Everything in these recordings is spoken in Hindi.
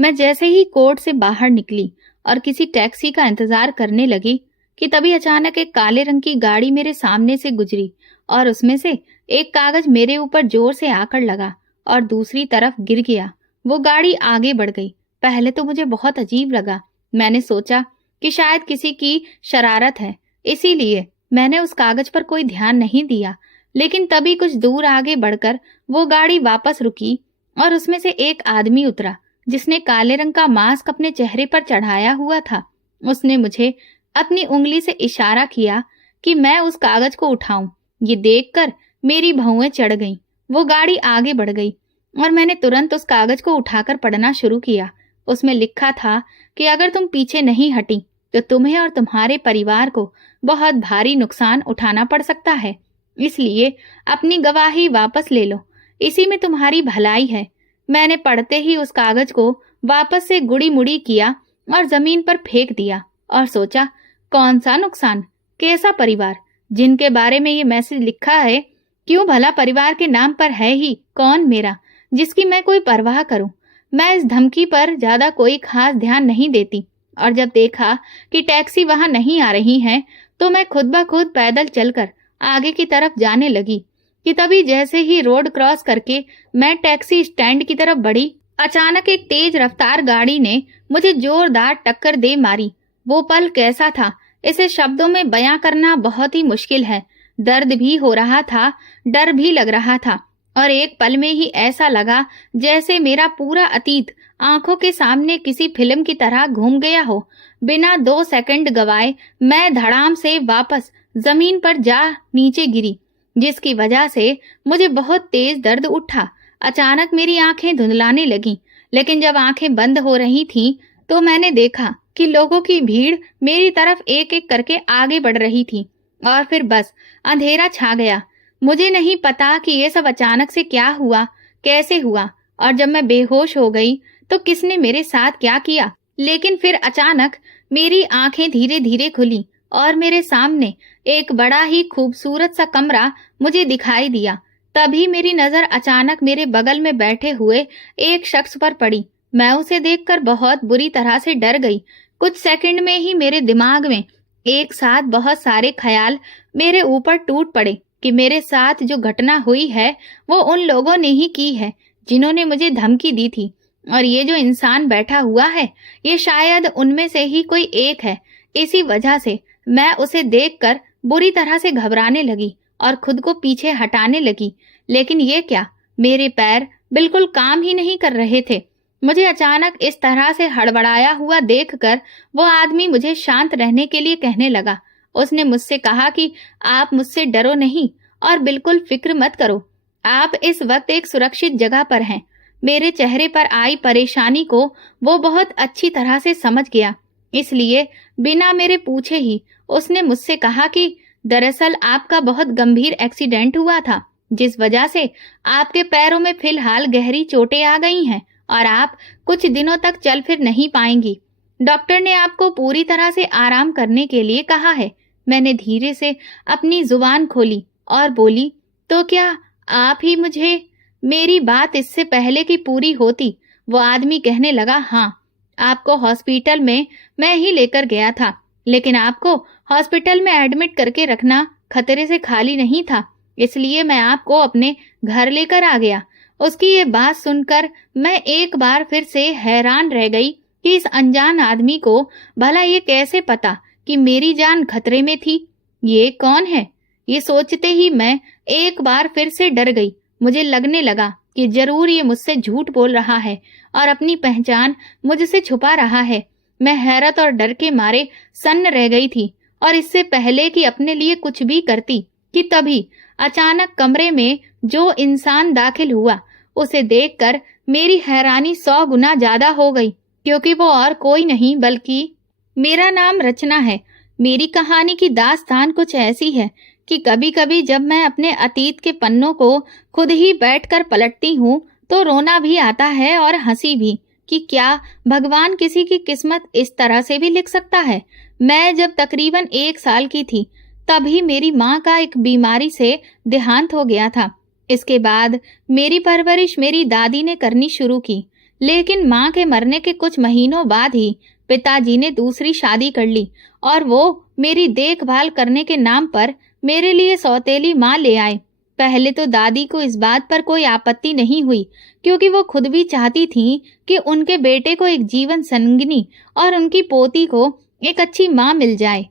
मैं जैसे ही कोर्ट से बाहर निकली और किसी टैक्सी का इंतजार करने लगी कि तभी अचानक एक काले रंग की गाड़ी मेरे सामने से गुजरी और उसमें से एक कागज मेरे ऊपर जोर से आकर लगा और दूसरी तरफ गिर गया। वो गाड़ी आगे बढ़ गई। पहले तो मुझे बहुत अजीब लगा। मैंने सोचा कि शायद किसी की शरारत है, इसीलिए मैंने उस कागज पर कोई ध्यान नहीं दिया। लेकिन तभी कुछ दूर आगे बढ़कर वो गाड़ी वापस रुकी और उसमें से एक आदमी उतरा जिसने काले रंग का मास्क अपने चेहरे पर चढ़ाया हुआ था। उसने मुझे अपनी उंगली से इशारा किया कि मैं उस कागज को उठाऊं। ये देखकर मेरी भौंहें चढ़ गईं। वो गाड़ी आगे बढ़ गई और मैंने तुरंत उस कागज को उठाकर पढ़ना शुरू किया। उसमें लिखा था कि अगर तुम पीछे नहीं हटी तो तुम्हें और तुम्हारे परिवार को बहुत भारी नुकसान उठाना पड़ सकता है, इसलिए अपनी गवाही वापस ले लो, इसी में तुम्हारी भलाई है। मैंने पढ़ते ही उस कागज को वापस से गुड़ी मुड़ी किया और जमीन पर फेंक दिया और सोचा, कौन सा नुकसान, कैसा परिवार जिनके बारे में ये मैसेज लिखा है? क्यों भला परिवार के नाम पर है ही कौन मेरा, जिसकी मैं कोई परवाह करूं। मैं इस धमकी पर ज्यादा कोई खास ध्यान नहीं देती और जब देखा कि टैक्सी वहां नहीं आ रही है तो मैं खुद ब खुद पैदल चलकर आगे की तरफ जाने लगी कि तभी जैसे ही रोड क्रॉस करके मैं टैक्सी स्टैंड की तरफ बढ़ी, अचानक एक तेज रफ्तार गाड़ी ने मुझे जोरदार टक्कर दे मारी। वो पल कैसा था, इसे शब्दों में बयां करना बहुत ही मुश्किल है। दर्द भी हो रहा था, डर भी लग रहा था और एक पल में ही ऐसा लगा जैसे मेरा पूरा अतीत आंखों के सामने किसी फिल्म की तरह घूम गया हो। बिना 2 सेकंड गवाए मैं धड़ाम से वापस जमीन पर जा नीचे गिरी, जिसकी वजह से मुझे बहुत तेज दर्द उठा। अचानक मेरी आंखें धुंधलाने लगीं, लेकिन जब आंखें बंद हो रही थीं तो मैंने देखा कि लोगों की भीड़ मेरी तरफ एक एक करके आगे बढ़ रही थी और फिर बस अंधेरा छा गया। मुझे नहीं पता कि ये सब अचानक से क्या हुआ, कैसे हुआ और जब मैं बेहोश हो गई तो किसने मेरे साथ क्या किया। लेकिन फिर अचानक मेरी आंखें धीरे धीरे खुली और मेरे सामने एक बड़ा ही खूबसूरत सा कमरा मुझे दिखाई दिया। तभी मेरी नजर अचानक मेरे बगल में बैठे हुए एक शख्स पर पड़ी। मैं उसे देखकर बहुत बुरी तरह से डर गई। कुछ सेकंड में ही मेरे दिमाग में एक साथ बहुत सारे ख्याल मेरे ऊपर टूट पड़े कि मेरे साथ जो घटना हुई है वो उन लोगों ने ही की है जिन्होंने मुझे धमकी दी थी, और ये जो इंसान बैठा हुआ है ये शायद उनमें से ही कोई एक है। इसी वजह से मैं उसे देखकर बुरी तरह से घबराने लगी और खुद को पीछे हटाने लगी। लेकिन ये क्या, मेरे पैर बिल्कुल काम ही नहीं कर रहे थे। मुझे अचानक इस तरह से हड़बड़ाया हुआ देखकर वो आदमी मुझे शांत रहने के लिए कहने लगा। उसने मुझसे कहा कि आप मुझसे डरो नहीं और बिल्कुल फिक्र मत करो, आप इस वक्त एक सुरक्षित जगह पर हैं। मेरे चेहरे पर आई परेशानी को वो बहुत अच्छी तरह से समझ गया, इसलिए बिना मेरे पूछे ही उसने मुझसे कहा कि दरअसल आपका बहुत गंभीर एक्सीडेंट हुआ था, जिस वजह से आपके पैरों में फिलहाल गहरी चोटें आ गई हैं और आप कुछ दिनों तक चल फिर नहीं पाएंगी। डॉक्टर ने आपको पूरी तरह से आराम करने के लिए कहा है। मैंने धीरे से अपनी जुबान खोली और बोली, तो क्या आप ही मुझे, मेरी बात इससे पहले कि पूरी होती वो आदमी कहने लगा, हाँ, आपको हॉस्पिटल में मैं ही लेकर गया था, लेकिन आपको हॉस्पिटल में एडमिट करके रखना खतरे से खाली नहीं था, इसलिए मैं आपको अपने घर लेकर आ गया। उसकी ये बात सुनकर मैं एक बार फिर से हैरान रह गई कि इस अनजान आदमी को भला ये कैसे पता कि मेरी जान खतरे में थी। ये कौन है? ये सोचते ही मैं एक बार फिर से डर गई। मुझे लगने लगा कि जरूर ये मुझसे झूठ बोल रहा है और अपनी पहचान मुझसे छुपा रहा है। मैं हैरत और डर के मारे सन्न रह गई थी और इससे पहले कि अपने लिए कुछ भी करती कि तभी अचानक कमरे में जो इंसान दाखिल हुआ उसे देखकर मेरी हैरानी 100 गुना ज्यादा हो गई, क्योंकि वो और कोई नहीं बल्कि मेरा नाम रचना है। मेरी कहानी की दास्तान कुछ ऐसी है कि कभी कभी जब मैं अपने अतीत के पन्नों को खुद ही बैठकर पलटती हूँ तो रोना भी आता है और हंसी भी कि क्या भगवान किसी की किस्मत इस तरह से भी लिख सकता है। मैं जब तकरीबन 1 साल की थी तभी मेरी माँ का एक बीमारी से देहांत हो गया था। इसके बाद मेरी परवरिश मेरी दादी ने करनी शुरू की। लेकिन माँ के मरने के कुछ महीनों बाद ही पिताजी ने दूसरी शादी कर ली और वो मेरी देखभाल करने के नाम पर मेरे लिए सौतेली माँ ले आए। पहले तो दादी को इस बात पर कोई आपत्ति नहीं हुई, क्योंकि वो खुद भी चाहती थीं कि उनके बेटे को एक जीवन संगिनी और उनकी पोती को एक अच्छी माँ मिल जाए।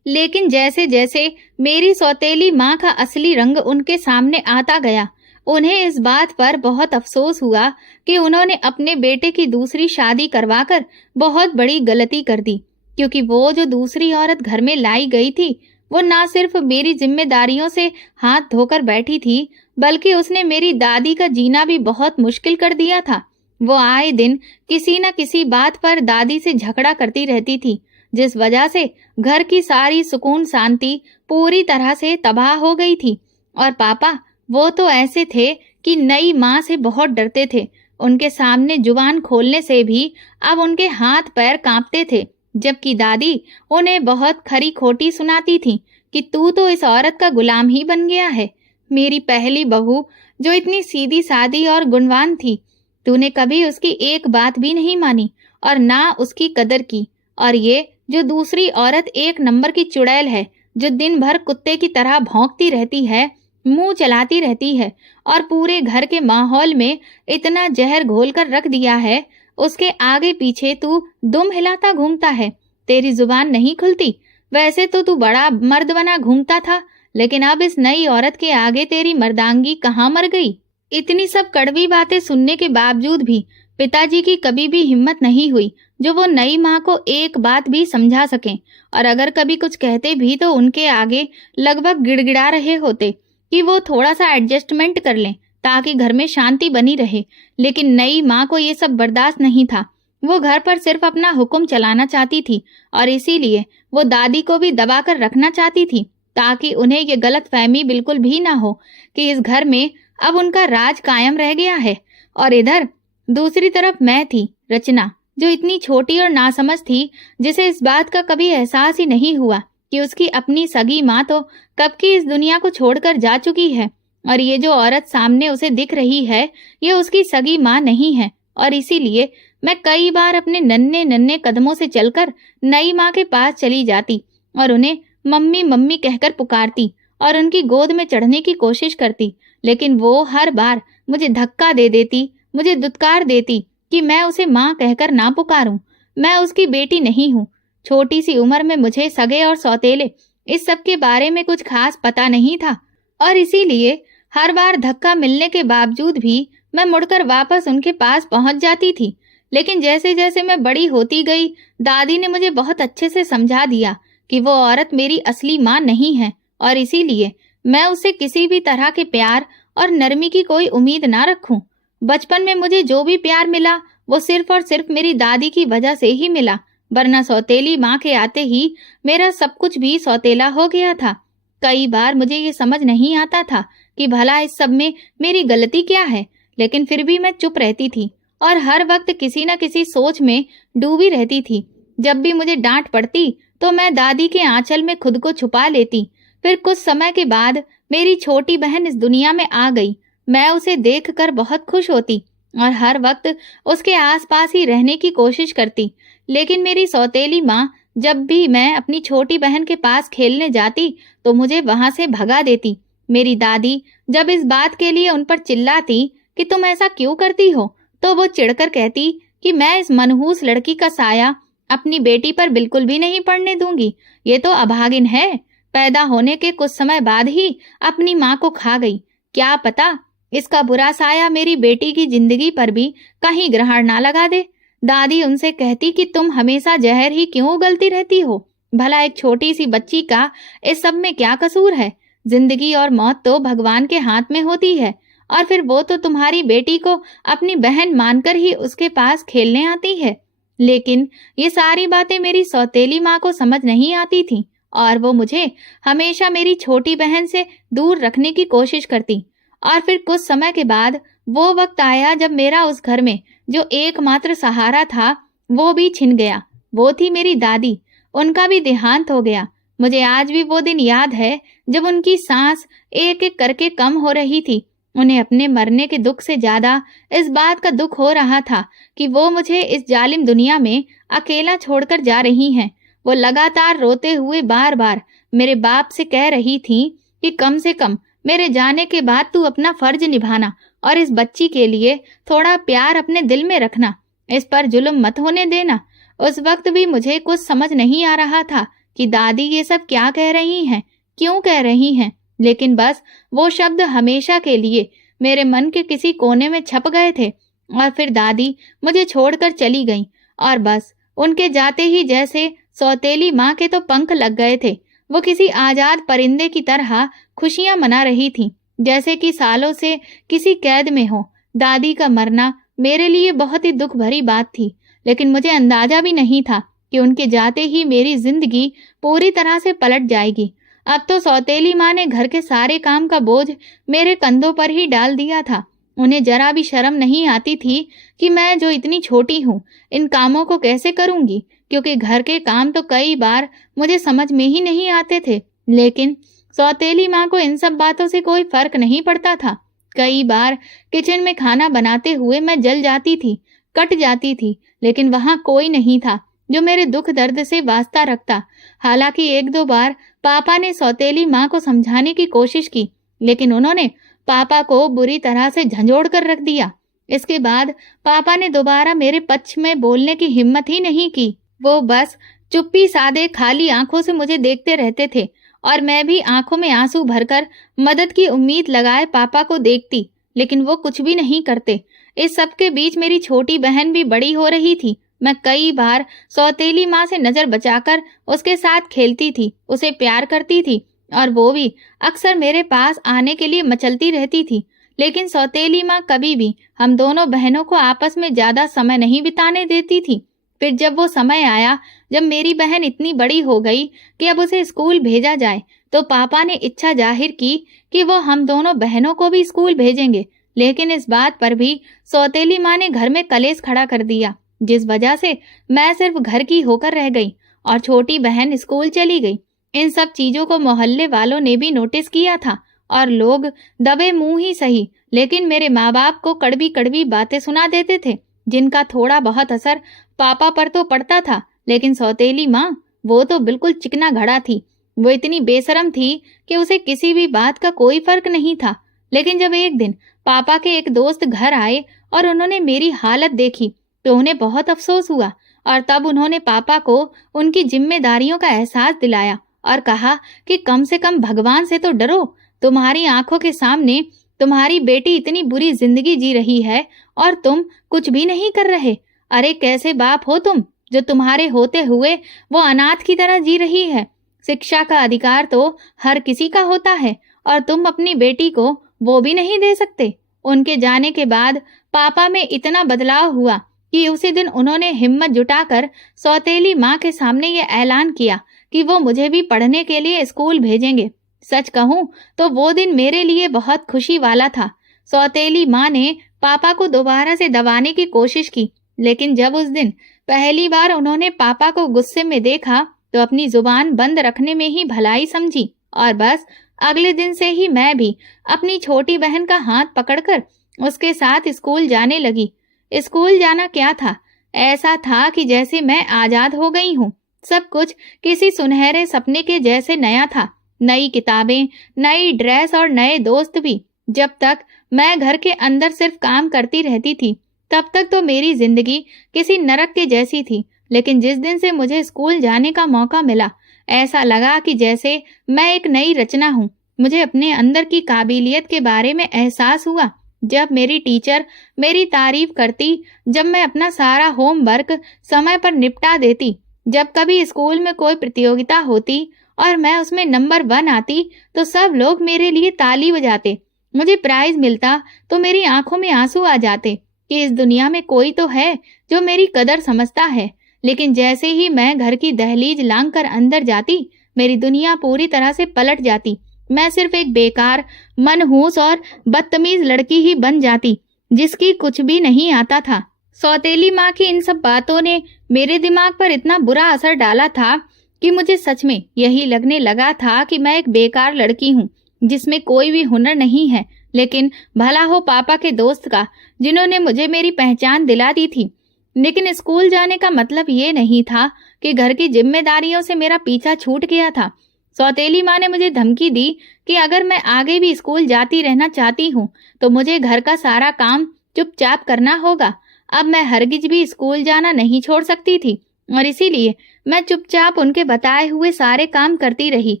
लेकिन जैसे जैसे मेरी सौतेली माँ का असली रंग उनके सामने आता गया, उन्हें इस बात पर बहुत अफसोस हुआ कि उन्होंने अपने बेटे की दूसरी शादी करवाकर बहुत बड़ी गलती कर दी, क्योंकि वो जो दूसरी औरत घर में लाई गई थी, वो ना सिर्फ मेरी जिम्मेदारियों से हाथ धोकर बैठी थी, बल्कि उसने मेरी दादी का जीना भी बहुत मुश्किल कर दिया था। वो आए दिन किसी न किसी बात पर दादी से झगड़ा करती रहती थी, जिस वजह से घर की सारी सुकून शांति पूरी तरह से तबाह हो गई थी। और पापा, वो तो ऐसे थे कि नई माँ से बहुत डरते थे। उनके सामने जुबान खोलने से भी अब उनके हाथ पैर कांपते थे, जबकि दादी उन्हें बहुत खरी खोटी सुनाती थी कि तू तो इस औरत का गुलाम ही बन गया है। मेरी पहली बहू जो इतनी सीधी सादी और गुणवान थी, तूने कभी उसकी एक बात भी नहीं मानी और ना उसकी कदर की। और ये जो दूसरी औरत एक नंबर की चुड़ैल है, जो दिन भर कुत्ते की तरह भौंकती रहती है, मुंह चलाती रहती है और पूरे घर के माहौल में इतना जहर घोल कर रख दिया है, उसके आगे पीछे तू दुम हिलाता घूमता है। तेरी जुबान नहीं खुलती। वैसे तो तू बड़ा मर्द बना घूमता था, लेकिन अब इस नई औरत के आगे तेरी मर्दांगी कहाँ मर गई। इतनी सब कड़वी बातें सुनने के बावजूद भी पिताजी की कभी भी हिम्मत नहीं हुई जो वो नई माँ को एक बात भी समझा सकें, और अगर कभी कुछ कहते भी तो उनके आगे लगभग गिड़गिड़ा रहे होते कि वो थोड़ा सा एडजस्टमेंट कर लें ताकि घर में शांति बनी रहे। लेकिन नई माँ को ये सब बर्दाश्त नहीं था। वो घर पर सिर्फ अपना हुक्म चलाना चाहती थी और इसीलिए वो दादी को भी दबा कर रखना चाहती थी, ताकि उन्हें ये गलत फहमी बिल्कुल भी ना हो कि इस घर में अब उनका राज कायम रह गया है। और इधर दूसरी तरफ मैं थी, रचना, जो इतनी छोटी और नासमझ थी, जिसे इस बात का कभी एहसास ही नहीं हुआ कि उसकी अपनी सगी माँ तो कब की इस दुनिया को छोड़कर जा चुकी है, और ये जो औरत सामने उसे दिख रही है, ये उसकी सगी माँ नहीं है। और इसीलिए मैं कई बार अपने नन्हे नन्हे कदमों से चलकर नई माँ के पास चली जाती और उन्हें मम्मी मम्मी कहकर पुकारती और उनकी गोद में चढ़ने की कोशिश करती, लेकिन वो हर बार मुझे धक्का दे देती, मुझे दुत्कार देती कि मैं उसे माँ कहकर ना पुकारूं। मैं उसकी बेटी नहीं हूँ। छोटी सी उम्र में मुझे सगे और सौतेले इस सब के बारे में कुछ खास पता नहीं था, और इसीलिए हर बार धक्का मिलने के बावजूद भी मैं मुड़कर वापस उनके पास पहुंच जाती थी। लेकिन जैसे जैसे मैं बड़ी होती गई, दादी ने मुझे बहुत अच्छे से समझा दिया कि वो औरत मेरी असली माँ नहीं है, और इसीलिए मैं उससे किसी भी तरह के प्यार और नरमी की कोई उम्मीद ना रखूं। बचपन में मुझे जो भी प्यार मिला वो सिर्फ और सिर्फ मेरी दादी की वजह से ही मिला, वरना सौतेली माँ के आते ही मेरा सब कुछ भी सौतेला हो गया था। कई बार मुझे ये समझ नहीं आता था कि भला इस सब में मेरी गलती क्या है, लेकिन फिर भी मैं चुप रहती थी और हर वक्त किसी न किसी सोच में डूबी रहती थी। जब भी मुझे डांट पड़ती तो मैं दादी के आंचल में खुद को छुपा लेती। फिर कुछ समय के बाद मेरी छोटी बहन इस दुनिया में आ गई। मैं उसे देखकर बहुत खुश होती और हर वक्त उसके आसपास ही रहने की कोशिश करती, लेकिन मेरी सौतेली माँ जब भी मैं अपनी छोटी बहन के पास खेलने जाती तो मुझे वहां से भगा देती। मेरी दादी जब इस बात के लिए उन पर चिल्लाती कि तुम ऐसा क्यों करती हो, तो वो चिढ़कर कहती कि मैं इस मनहूस लड़की का साया अपनी बेटी पर बिल्कुल भी नहीं पड़ने दूंगी। ये तो अभागिन है, पैदा होने के कुछ समय बाद ही अपनी माँ को खा गई। क्या पता इसका बुरा साया मेरी बेटी की जिंदगी पर भी कहीं ग्रहण ना लगा दे। दादी उनसे कहती कि तुम हमेशा जहर ही क्यों उगलती रहती हो, भला एक छोटी सी बच्ची का इस सब में क्या कसूर है। जिंदगी और मौत तो भगवान के हाथ में होती है, और फिर वो तो तुम्हारी बेटी को अपनी बहन मानकर ही उसके पास खेलने आती है। लेकिन ये सारी बातें मेरी सौतेली माँ को समझ नहीं आती थी, और वो मुझे हमेशा मेरी छोटी बहन से दूर रखने की कोशिश करती। और फिर कुछ समय के बाद वो वक्त आया जब मेरा उस घर में जो एकमात्र सहारा था वो भी छिन गया। वो थी मेरी दादी। उनका भी देहांत हो गया। मुझे आज भी वो दिन याद है जब उनकी सांस एक एक करके कम हो रही थी उन्हें अपने मरने के दुख से ज्यादा इस बात का दुख हो रहा था कि वो मुझे इस जालिम दुनिया में अकेला छोड़कर जा रही हैं। वो लगातार रोते हुए बार बार मेरे बाप से कह रही थी कि कम से कम मेरे जाने के बाद तू अपना फर्ज निभाना और इस बच्ची के लिए थोड़ा प्यार अपने दिल में रखना, इस पर जुल्म मत होने देना। उस वक्त भी मुझे कुछ समझ नहीं आ रहा था कि दादी ये सब क्या कह रही हैं, क्यों कह रही हैं, लेकिन बस वो शब्द हमेशा के लिए मेरे मन के किसी कोने में छप गए थे। और फिर दादी मुझे छोड़कर चली गईं और बस उनके जाते ही जैसे सौतेली माँ के तो पंख लग गए थे। वो किसी आजाद परिंदे की तरह खुशियां मना रही थी, जैसे कि सालों से किसी कैद में हो। दादी का मरना मेरे लिए बहुत ही दुख भरी बात थी, लेकिन मुझे अंदाजा भी नहीं था कि उनके जाते ही मेरी जिंदगी पूरी तरह से पलट जाएगी। अब तो सौतेली माँ ने घर के सारे काम का बोझ मेरे कंधों पर ही डाल दिया था। उन्हें जरा भी शर्म नहीं आती थी कि मैं जो इतनी छोटी हूँ इन कामों को कैसे करूंगी, क्योंकि घर के काम तो कई बार मुझे समझ में ही नहीं आते थे। लेकिन सौतेली माँ को इन सब बातों से कोई फर्क नहीं पड़ता था। कई बार किचन में खाना बनाते हुए मैं जल जाती थी, कट जाती थी, लेकिन वहां कोई नहीं था जो मेरे दुख दर्द से वास्ता रखता। हालांकि एक दो बार पापा ने सौतेली माँ को समझाने की कोशिश की, लेकिन उन्होंने पापा को बुरी तरह से झंझोड़ कर रख दिया। इसके बाद पापा ने दोबारा मेरे पक्ष में बोलने की हिम्मत ही नहीं की। वो बस चुप्पी सादे खाली आंखों से मुझे देखते रहते थे और मैं भी आंखों में आंसू भरकर मदद की उम्मीद लगाए पापा को देखती, लेकिन वो कुछ भी नहीं करते। इस सब के बीच मेरी छोटी बहन भी बड़ी हो रही थी। मैं कई बार सौतेली माँ से नजर बचाकर उसके साथ खेलती थी, उसे प्यार करती थी और वो भी अक्सर मेरे पास आने के लिए मचलती रहती थी। लेकिन सौतेली माँ कभी भी हम दोनों बहनों को आपस में ज्यादा समय नहीं बिताने देती थी। फिर जब वो समय आया जब मेरी बहन इतनी बड़ी हो गई कि अब उसे स्कूल भेजा जाए, तो पापा ने इच्छा जाहिर की कि वो हम दोनों बहनों को भी स्कूल भेजेंगे। लेकिन इस बात पर भी सौतेली माँ ने घर में कलेश खड़ा कर दिया, जिस वजह से मैं सिर्फ घर की होकर रह गई और छोटी बहन स्कूल चली गई। इन सब चीजों को मोहल्ले वालों ने भी नोटिस किया था और लोग दबे मुंह ही सही, लेकिन मेरे माँ बाप को कड़वी कड़वी बातें सुना देते थे, जिनका थोड़ा बहुत असर पापा पर तो पड़ता था। लेकिन सौतेली माँ, वो तो बिल्कुल चिकना घड़ा थी। वो इतनी बेशरम थी कि उसे किसी भी बात का कोई फर्क नहीं था। लेकिन जब एक दिन पापा के एक दोस्त घर आए और उन्होंने मेरी हालत देखी तो उन्हें बहुत अफसोस हुआ और तब उन्होंने पापा को उनकी जिम्मेदारियों का एहसास दिलाया और कहा कि कम से कम भगवान से तो डरो। तुम्हारी आंखों के सामने तुम्हारी बेटी इतनी बुरी जिंदगी जी रही है और तुम कुछ भी नहीं कर रहे। अरे कैसे बाप हो तुम, जो तुम्हारे होते हुए वो अनाथ की तरह जी रही है। शिक्षा का अधिकार तो हर किसी का होता है और तुम अपनी बेटी को वो भी नहीं दे सकते। उनके जाने के बाद पापा में इतना बदलाव हुआ कि उसी दिन उन्होंने हिम्मत जुटाकर सौतेली माँ के सामने ये ऐलान किया कि वो मुझे भी पढ़ने के लिए स्कूल भेजेंगे। सच कहूँ तो वो दिन मेरे लिए बहुत खुशी वाला था। सौतेली माँ ने पापा को दोबारा से दबाने की कोशिश की, लेकिन जब उस दिन पहली बार उन्होंने पापा को गुस्से में देखा तो अपनी जुबान बंद रखने में ही भलाई समझी और बस अगले दिन से ही मैं भी अपनी छोटी बहन का हाथ पकड़कर उसके साथ स्कूल जाने लगी। स्कूल जाना क्या था, ऐसा था कि जैसे मैं आजाद हो गई हूँ। सब कुछ किसी सुनहरे सपने के जैसे नया था। नई किताबें, नई ड्रेस और नए दोस्त भी। जब तक मैं घर के अंदर सिर्फ काम करती रहती थी तब तक तो मेरी जिंदगी किसी नरक के जैसी थी। लेकिन जिस दिन से मुझे स्कूल जाने का मौका मिला, ऐसा लगा कि जैसे मैं एक नई रचना हूँ। मुझे अपने अंदर की काबिलियत के बारे में एहसास हुआ जब मेरी टीचर मेरी तारीफ करती, जब मैं अपना सारा होमवर्क समय पर निपटा देती, जब कभी स्कूल में कोई प्रतियोगिता होती और मैं उसमें नंबर 1 आती तो सब लोग मेरे लिए ताली बजाते। मुझे प्राइज मिलता तो मेरी आंखों में आंसू आ जाते कि इस दुनिया में कोई तो है जो मेरी कदर समझता है। लेकिन जैसे ही मैं घर की दहलीज लांघकर अंदर जाती, मेरी दुनिया पूरी तरह से पलट जाती। मैं सिर्फ एक बेकार, मनहूस और बदतमीज लड़की ही बन जाती जिसकी कुछ भी नहीं आता था। सौतेली माँ की इन सब बातों ने मेरे दिमाग पर इतना बुरा असर डाला था कि मुझे सच में यही लगने लगा था कि मैं एक बेकार लड़की हूँ जिसमें कोई भी हुनर नहीं है, लेकिन भला हो पापा के दोस्त का, जिन्होंने मुझे मेरी पहचान दिला दी थी। लेकिन स्कूल जाने का मतलब ये नहीं था कि घर की जिम्मेदारियों से मेरा पीछा छूट गया था। सौतेली माँ ने मुझे धमकी दी कि अगर मैं आगे भी स्कूल जाती रहना चाहती हूँ तो मुझे घर का सारा काम चुपचाप करना होगा। अब मैं हरगिज भी स्कूल जाना नहीं छोड़ सकती थी और इसीलिए मैं चुपचाप उनके बताए हुए सारे काम करती रही।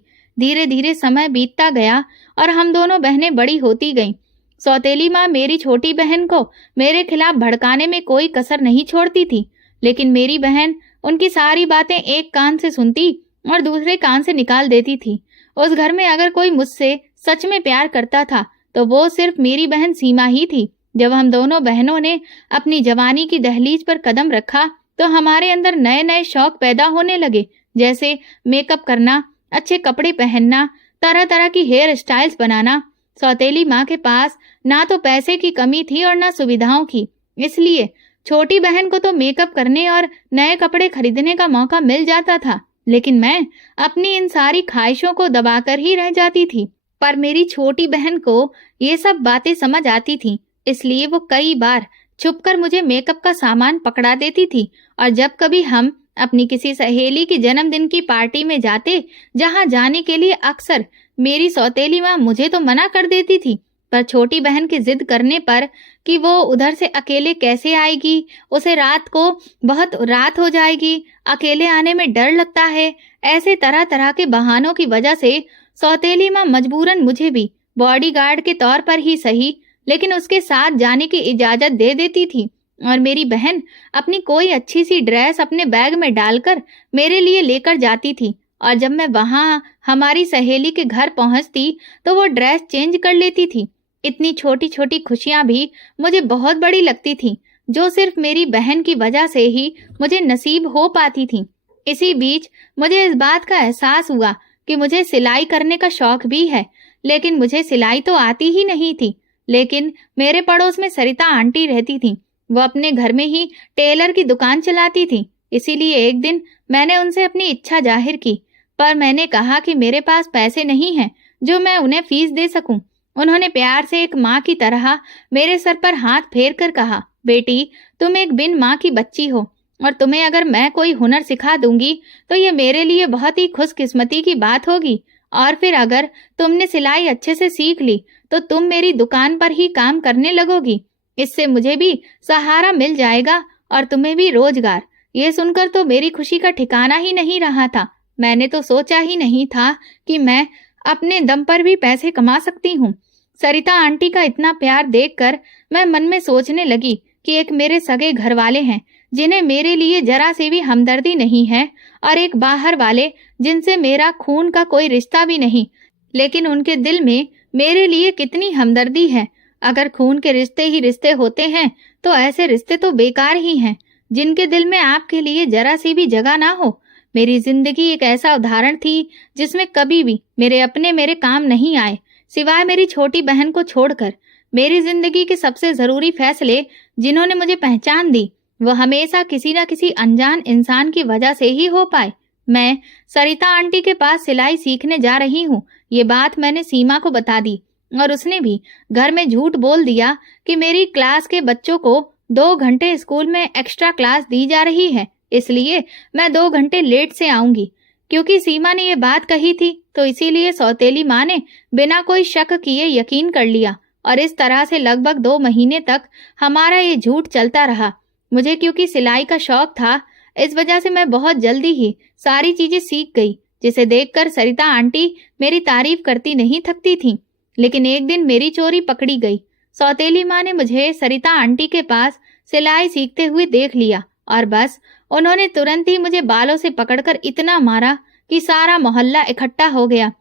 धीरे धीरे समय बीतता गया और हम दोनों बहनें बड़ी होती गईं। सौतेली माँ मेरी छोटी बहन को मेरे खिलाफ भड़काने में कोई कसर नहीं छोड़ती थी, लेकिन मेरी बहन उनकी सारी बातें एक कान से सुनती और दूसरे कान से निकाल देती थी। उस घर में अगर कोई मुझसे सच में प्यार करता था तो वो सिर्फ मेरी बहन सीमा ही थी। जब हम दोनों बहनों ने अपनी जवानी की दहलीज पर कदम रखा तो हमारे अंदर नए नए शौक पैदा होने लगे, जैसे मेकअप करना, अच्छे कपड़े पहनना, तरह तरह की हेयर स्टाइल्स बनाना। सौतेली माँ के पास ना तो पैसे की कमी थी और ना सुविधाओं की, इसलिए छोटी बहन को तो मेकअप करने और नए कपड़े खरीदने का मौका मिल जाता था, लेकिन मैं अपनी इन सारी ख्वाहिशों को दबाकर ही रह जाती थी। पर मेरी छोटी बहन को ये सब बातें समझ आती थी, इसलिए वो कई बार छुपकर मुझे मेकअप का सामान पकड़ा देती थी। और जब कभी हम अपनी किसी सहेली की जन्मदिन की पार्टी में जाते, जहां जाने के लिए अक्सर मेरी सौतेली माँ मुझे तो मना कर देती थी, पर छोटी बहन की जिद करने पर कि वो उधर से अकेले कैसे आएगी, उसे रात को बहुत रात हो जाएगी, अकेले आने में डर लगता है, ऐसे तरह तरह के बहानों की वजह से सौतेली माँ मजबूरन मुझे भी बॉडीगार्ड के तौर पर ही सही लेकिन उसके साथ जाने की इजाजत दे देती थी। और मेरी बहन अपनी कोई अच्छी सी ड्रेस अपने बैग में डालकर मेरे लिए लेकर जाती थी और जब मैं वहां हमारी सहेली के घर पहुंचती तो वो ड्रेस चेंज कर लेती थी। इतनी छोटी छोटी खुशियां भी मुझे बहुत बड़ी लगती थी, जो सिर्फ मेरी बहन की वजह से ही मुझे नसीब हो पाती थी। इसी बीच मुझे इस बात का एहसास हुआ कि मुझे सिलाई करने का शौक भी है, लेकिन मुझे सिलाई तो आती ही नहीं थी। लेकिन मेरे पड़ोस में सरिता आंटी रहती थी। वो अपने घर में ही टेलर की दुकान चलाती थी, इसीलिए एक दिन मैंने उनसे अपनी इच्छा जाहिर की, पर मैंने कहा कि मेरे पास पैसे नहीं हैं जो मैं उन्हें फीस दे सकूं। उन्होंने प्यार से एक माँ की तरह मेरे सर पर हाथ फेर कर कहा, बेटी तुम एक बिन माँ की बच्ची हो और तुम्हें अगर मैं कोई हुनर सिखा दूंगी तो ये मेरे लिए बहुत ही खुशकिस्मती की बात होगी। और फिर अगर तुमने सिलाई अच्छे से सीख ली तो तुम मेरी दुकान पर ही काम करने लगोगी, इससे मुझे भी सहारा मिल जाएगा और तुम्हें भी रोजगार। ये सुनकर तो मेरी खुशी का ठिकाना ही नहीं रहा था। मैंने तो सोचा ही नहीं था कि मैं अपने दम पर भी पैसे कमा सकती हूँ। सरिता आंटी का इतना प्यार देखकर मैं मन में सोचने लगी कि एक मेरे सगे घर वाले हैं जिन्हें मेरे लिए जरा से भी हमदर्दी नहीं है, और एक बाहर वाले जिनसे मेरा खून का कोई रिश्ता भी नहीं, लेकिन उनके दिल में मेरे लिए कितनी हमदर्दी है। अगर खून के रिश्ते ही रिश्ते होते हैं तो ऐसे रिश्ते तो बेकार ही हैं, जिनके दिल में आपके लिए जरा सी भी जगह ना हो। मेरी जिंदगी एक ऐसा उदाहरण थी जिसमें कभी भी मेरे अपने मेरे काम नहीं आए, सिवाय मेरी छोटी बहन को छोड़कर। मेरी जिंदगी के सबसे जरूरी फैसले जिन्होंने मुझे पहचान दी, वो हमेशा किसी न किसी अनजान इंसान की वजह से ही हो पाए। मैं सरिता आंटी के पास सिलाई सीखने जा रही हूँ, ये बात मैंने सीमा को बता दी और उसने भी घर में झूठ बोल दिया कि मेरी क्लास के बच्चों को 2 घंटे स्कूल में एक्स्ट्रा क्लास दी जा रही है, इसलिए मैं 2 घंटे लेट से आऊंगी। क्योंकि सीमा ने ये बात कही थी तो इसीलिए सौतेली माँ ने बिना कोई शक किए यकीन कर लिया और इस तरह से लगभग 2 महीने तक हमारा ये झूठ चलता रहा। मुझे क्योंकि सिलाई का शौक था, इस वजह से मैं बहुत जल्दी ही सारी चीजें सीख गई, जिसे देखकर सरिता आंटी मेरी तारीफ करती नहीं थकती थी। लेकिन एक दिन मेरी चोरी पकड़ी गई। सौतेली माँ ने मुझे सरिता आंटी के पास सिलाई सीखते हुए देख लिया और बस उन्होंने तुरंत ही मुझे बालों से पकड़कर इतना मारा कि सारा मोहल्ला इकट्ठा हो गया।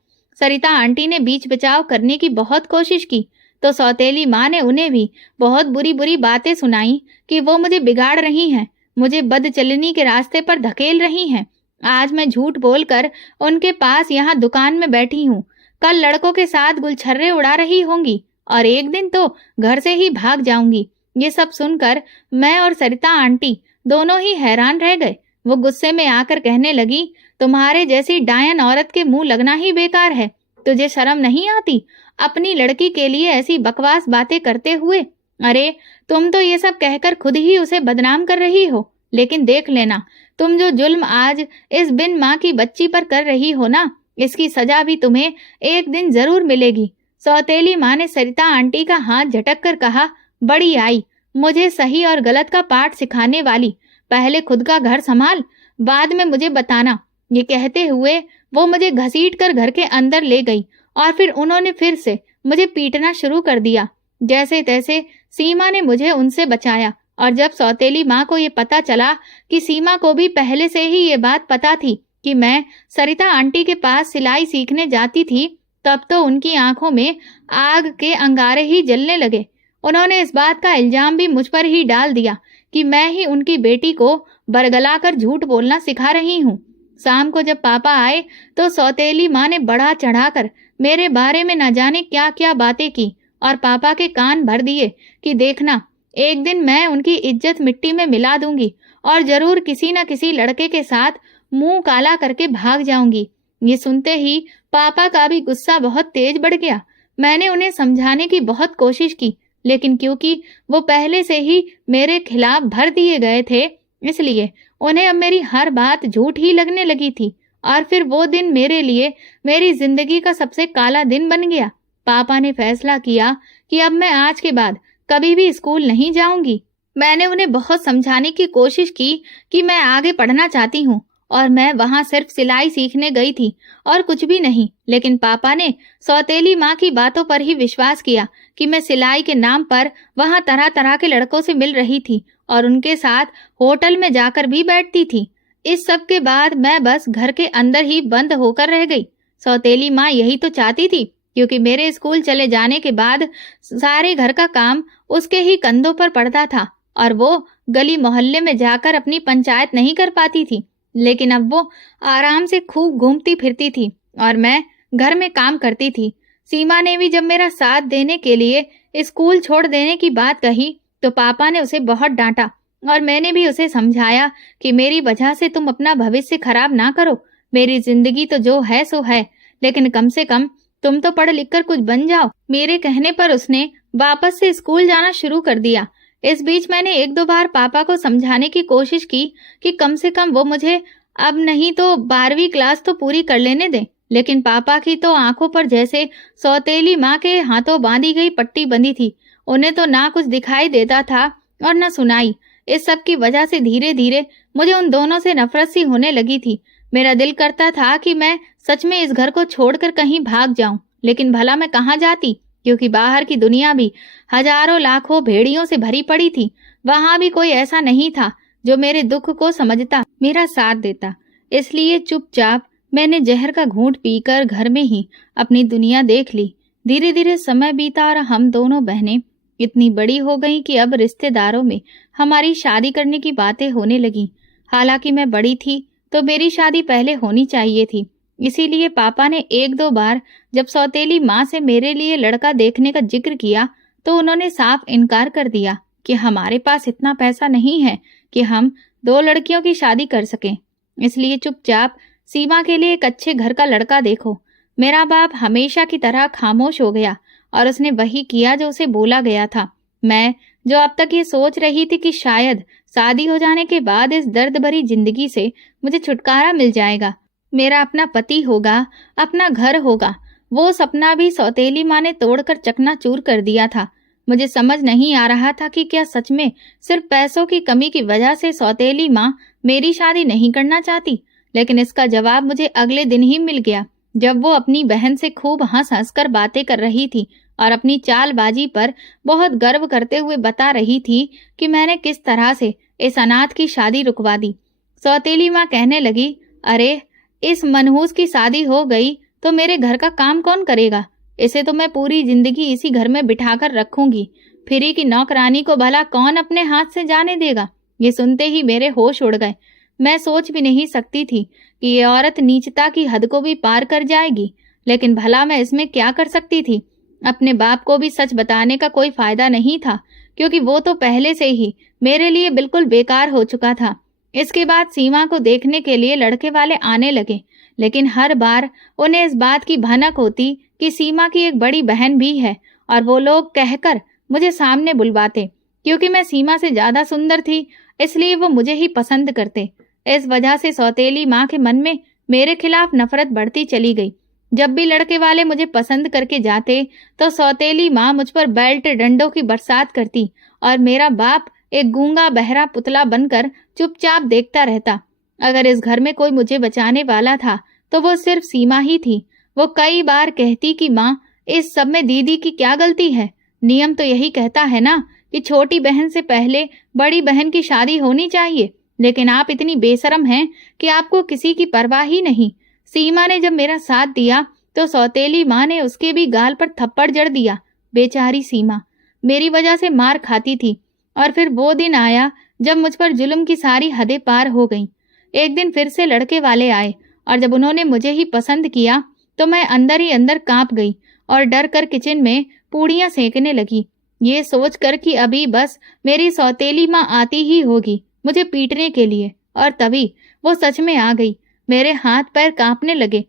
सरिता आंटी ने बीच बचाव करने की बहुत कोशिश की तो सौतेली माँ ने उन्हें भी बहुत बुरी बुरी बातें सुनाई कि वो मुझे बिगाड़ रही हैं, मुझे बदचलनी के रास्ते पर धकेल रही हैं। आज मैं झूठ बोलकर उनके पास यहाँ दुकान में बैठी हूँ, कल लड़कों के साथ गुलछर्रे उड़ा रही होंगी और एक दिन तो घर से ही भाग जाऊंगी। ये सब सुनकर मैं और सरिता आंटी दोनों ही हैरान रह गए। वो गुस्से में आकर कहने लगी, तुम्हारे जैसी डायन औरत के मुंह लगना ही बेकार है। तुझे शर्म नहीं आती अपनी लड़की के लिए ऐसी बकवास बातें करते हुए? अरे, तुम तो ये सब कहकर खुद ही उसे बदनाम कर रही हो। लेकिन देख लेना, तुम जो जुल्म आज इस बिन माँ की बच्ची पर कर रही हो ना, इसकी सजा भी तुम्हें एक दिन जरूर मिलेगी। सौतेली माँ ने सरिता आंटी का हाथ झटक कर कहा, बड़ी आई, मुझे सही और गलत का पाठ सिखाने वाली। पहले खुद का घर संभाल, बाद में मुझे बताना। ये कहते हुए वो मुझे घसीट कर घर के अंदर ले गई और फिर उन्होंने फिर से मुझे पीटना शुरू कर दिया। जैसे तैसे सीमा ने मुझे उनसे बचाया, और जब सौतेली माँ को ये पता चला कि सीमा को भी पहले से ही ये बात पता थी कि मैं सरिता आंटी के पास सिलाई सीखने जाती थी, तब तो उनकी आंखों में आग के अंगारे ही जलने लगे। उन्होंने इस बात का इल्जाम भी मुझ पर ही डाल दिया कि मैं ही उनकी बेटी को बरगलाकर झूठ बोलना सिखा रही हूँ। शाम को जब पापा आए तो सौतेली माँ ने बढ़ा चढ़ाकर मेरे बारे में न जाने क्या क्या बातें की और पापा के कान भर दिए कि देखना, एक दिन मैं उनकी इज्जत मिट्टी में मिला दूंगी और जरूर किसी न किसी लड़के के साथ मुंह काला करके भाग जाऊंगी। ये सुनते ही पापा का भी गुस्सा बहुत तेज बढ़ गया। मैंने उन्हें समझाने की बहुत कोशिश की, लेकिन क्योंकि वो पहले से ही मेरे खिलाफ भर दिए गए थे, इसलिए उन्हें अब मेरी हर बात झूठ ही लगने लगी थी। और फिर वो दिन मेरे लिए मेरी जिंदगी का सबसे काला दिन बन गया। पापा ने फैसला किया कि अब मैं आज के बाद कभी भी स्कूल नहीं जाऊंगी। मैंने उन्हें बहुत समझाने की कोशिश की कि मैं आगे पढ़ना चाहती हूँ और मैं वहाँ सिर्फ सिलाई सीखने गई थी और कुछ भी नहीं। लेकिन पापा ने सौतेली माँ की बातों पर ही विश्वास किया कि मैं सिलाई के नाम पर वहाँ तरह तरह के लड़कों से मिल रही थी और उनके साथ होटल में जाकर भी बैठती थी। इस सब के बाद मैं बस घर के अंदर ही बंद होकर रह गई। सौतेली माँ यही तो चाहती थी, क्योंकि मेरे स्कूल चले जाने के बाद सारे घर का काम उसके ही कंधों पर पड़ता था और वो गली मोहल्ले में जाकर अपनी पंचायत नहीं कर पाती थी। लेकिन अब वो आराम से खूब घूमती फिरती थी और मैं घर में काम करती थी। सीमा ने भी जब मेरा साथ देने के लिए स्कूल छोड़ देने की बात कही तो पापा ने उसे बहुत डांटा और मैंने भी उसे समझाया कि मेरी वजह से तुम अपना भविष्य खराब ना करो। मेरी जिंदगी तो जो है सो है, लेकिन कम से कम तुम तो पढ़ लिख कर कुछ बन जाओ। मेरे कहने पर उसने वापस से स्कूल जाना शुरू कर दिया। इस बीच मैंने एक दो बार पापा को समझाने की कोशिश की कि कम से कम वो मुझे अब नहीं तो 12वीं क्लास तो पूरी कर लेने दें, लेकिन पापा की तो आंखों पर जैसे सौतेली माँ के हाथों बांधी गई पट्टी बंधी थी। उन्हें तो ना कुछ दिखाई देता था और न सुनाई। इस सब की वजह से धीरे धीरे मुझे उन दोनों से नफरत सी होने लगी थी। मेरा दिल करता था कि मैं सच में इस घर को छोड़कर कहीं भाग जाऊं, लेकिन भला मैं कहाँ जाती, क्योंकि बाहर की दुनिया भी हजारों लाखों भेड़ियों से भरी पड़ी थी। वहां भी कोई ऐसा नहीं था जो मेरे दुख को समझता, मेरा साथ देता। इसलिए चुपचाप मैंने जहर का घूंट पीकर घर में ही अपनी दुनिया देख ली। धीरे धीरे समय बीता और हम दोनों बहनें इतनी बड़ी हो गई कि अब रिश्तेदारों में हमारी शादी करने की बातें होने लगी। हालांकि मैं बड़ी थी तो मेरी शादी पहले होनी चाहिए थी। इसीलिए पापा ने एक दो बार जब सौतेली माँ से मेरे लिए लड़का देखने का जिक्र किया तो उन्होंने साफ इनकार कर दिया कि हमारे पास इतना पैसा नहीं है कि हम 2 लड़कियों की शादी कर सकें। इसलिए चुपचाप सीमा के लिए एक अच्छे घर का लड़का देखो। मेरा बाप हमेशा की तरह खामोश हो गया और उसने वही किया जो उसे बोला गया था। मैं जो अब तक ये सोच रही थी कि शायद शादी हो जाने के बाद इस दर्द भरी जिंदगी से मुझे छुटकारा मिल जाएगा, मेरा अपना पति होगा, अपना घर होगा, वो सपना भी सौतेली माँ ने तोड़कर चकनाचूर कर दिया था। मुझे समझ नहीं आ रहा था कि क्या सच में सिर्फ पैसों की कमी की वजह से सौतेली माँ मेरी शादी नहीं करना चाहती। लेकिन इसका जवाब मुझे अगले दिन ही मिल गया, जब वो अपनी बहन से खूब हंस हंस कर बातें कर रही थी और अपनी चालबाजी पर बहुत गर्व करते हुए बता रही थी कि मैंने किस तरह से इस अनाथ की शादी रुकवा दी। सौतेली माँ कहने लगी, अरे इस मनहूस की शादी हो गई तो मेरे घर का काम कौन करेगा? इसे तो मैं पूरी जिंदगी इसी घर में बिठाकर रखूंगी। फ्री की नौकरानी को भला कौन अपने हाथ से जाने देगा? ये सुनते ही मेरे होश उड़ गए। मैं सोच भी नहीं सकती थी कि ये औरत नीचता की हद को भी पार कर जाएगी, लेकिन भला मैं इसमें क्या कर सकती थी? अपने बाप को भी सच बताने का कोई फायदा नहीं था, क्योंकि वो तो पहले से ही मेरे लिए बिल्कुल बेकार हो चुका था। इसके बाद सीमा को देखने के लिए लड़के वाले आने लगे, लेकिन हर बार उन्हें इस बात की भनक होती कि सीमा की एक बड़ी बहन भी है, और वो लोग कहकर मुझे सामने बुलवाते। क्योंकि मैं सीमा से ज्यादा सुंदर थी, इसलिए वो मुझे ही पसंद करते। इस वजह से सौतेली माँ के मन में मेरे खिलाफ नफरत बढ़ती चली गई। जब भी लड़के वाले मुझे पसंद करके जाते तो सौतेली माँ मुझ पर बेल्ट डंडों की बरसात करती, और मेरा बाप एक गूंगा बहरा पुतला बनकर चुपचाप देखता रहता। अगर इस घर में कोई मुझे बचाने वाला था तो वो सिर्फ सीमा ही थी। वो कई बार कहती कि माँ, इस सब में दीदी की क्या गलती है? नियम तो यही कहता है ना कि छोटी बहन से पहले बड़ी बहन की शादी होनी चाहिए, लेकिन आप इतनी बेशरम हैं कि आपको किसी की परवाह ही नहीं। सीमा ने जब मेरा साथ दिया तो सौतेली माँ ने उसके भी गाल पर थप्पड़ जड़ दिया। बेचारी सीमा मेरी वजह से मार खाती थी। और फिर वो दिन आया जब मुझ पर जुल्म की सारी हदें पार हो गईं। एक दिन फिर से लड़के वाले आए, और जब उन्होंने मुझे ही पसंद किया तो मैं अंदर ही अंदर कांप गई और डर कर किचन में पूड़ियां सेकने लगी, ये सोचकर कि अभी बस मेरी सौतेली माँ आती ही होगी मुझे पीटने के लिए। और तभी वो सच में आ गई। मेरे हाथ पैर कांपने लगे।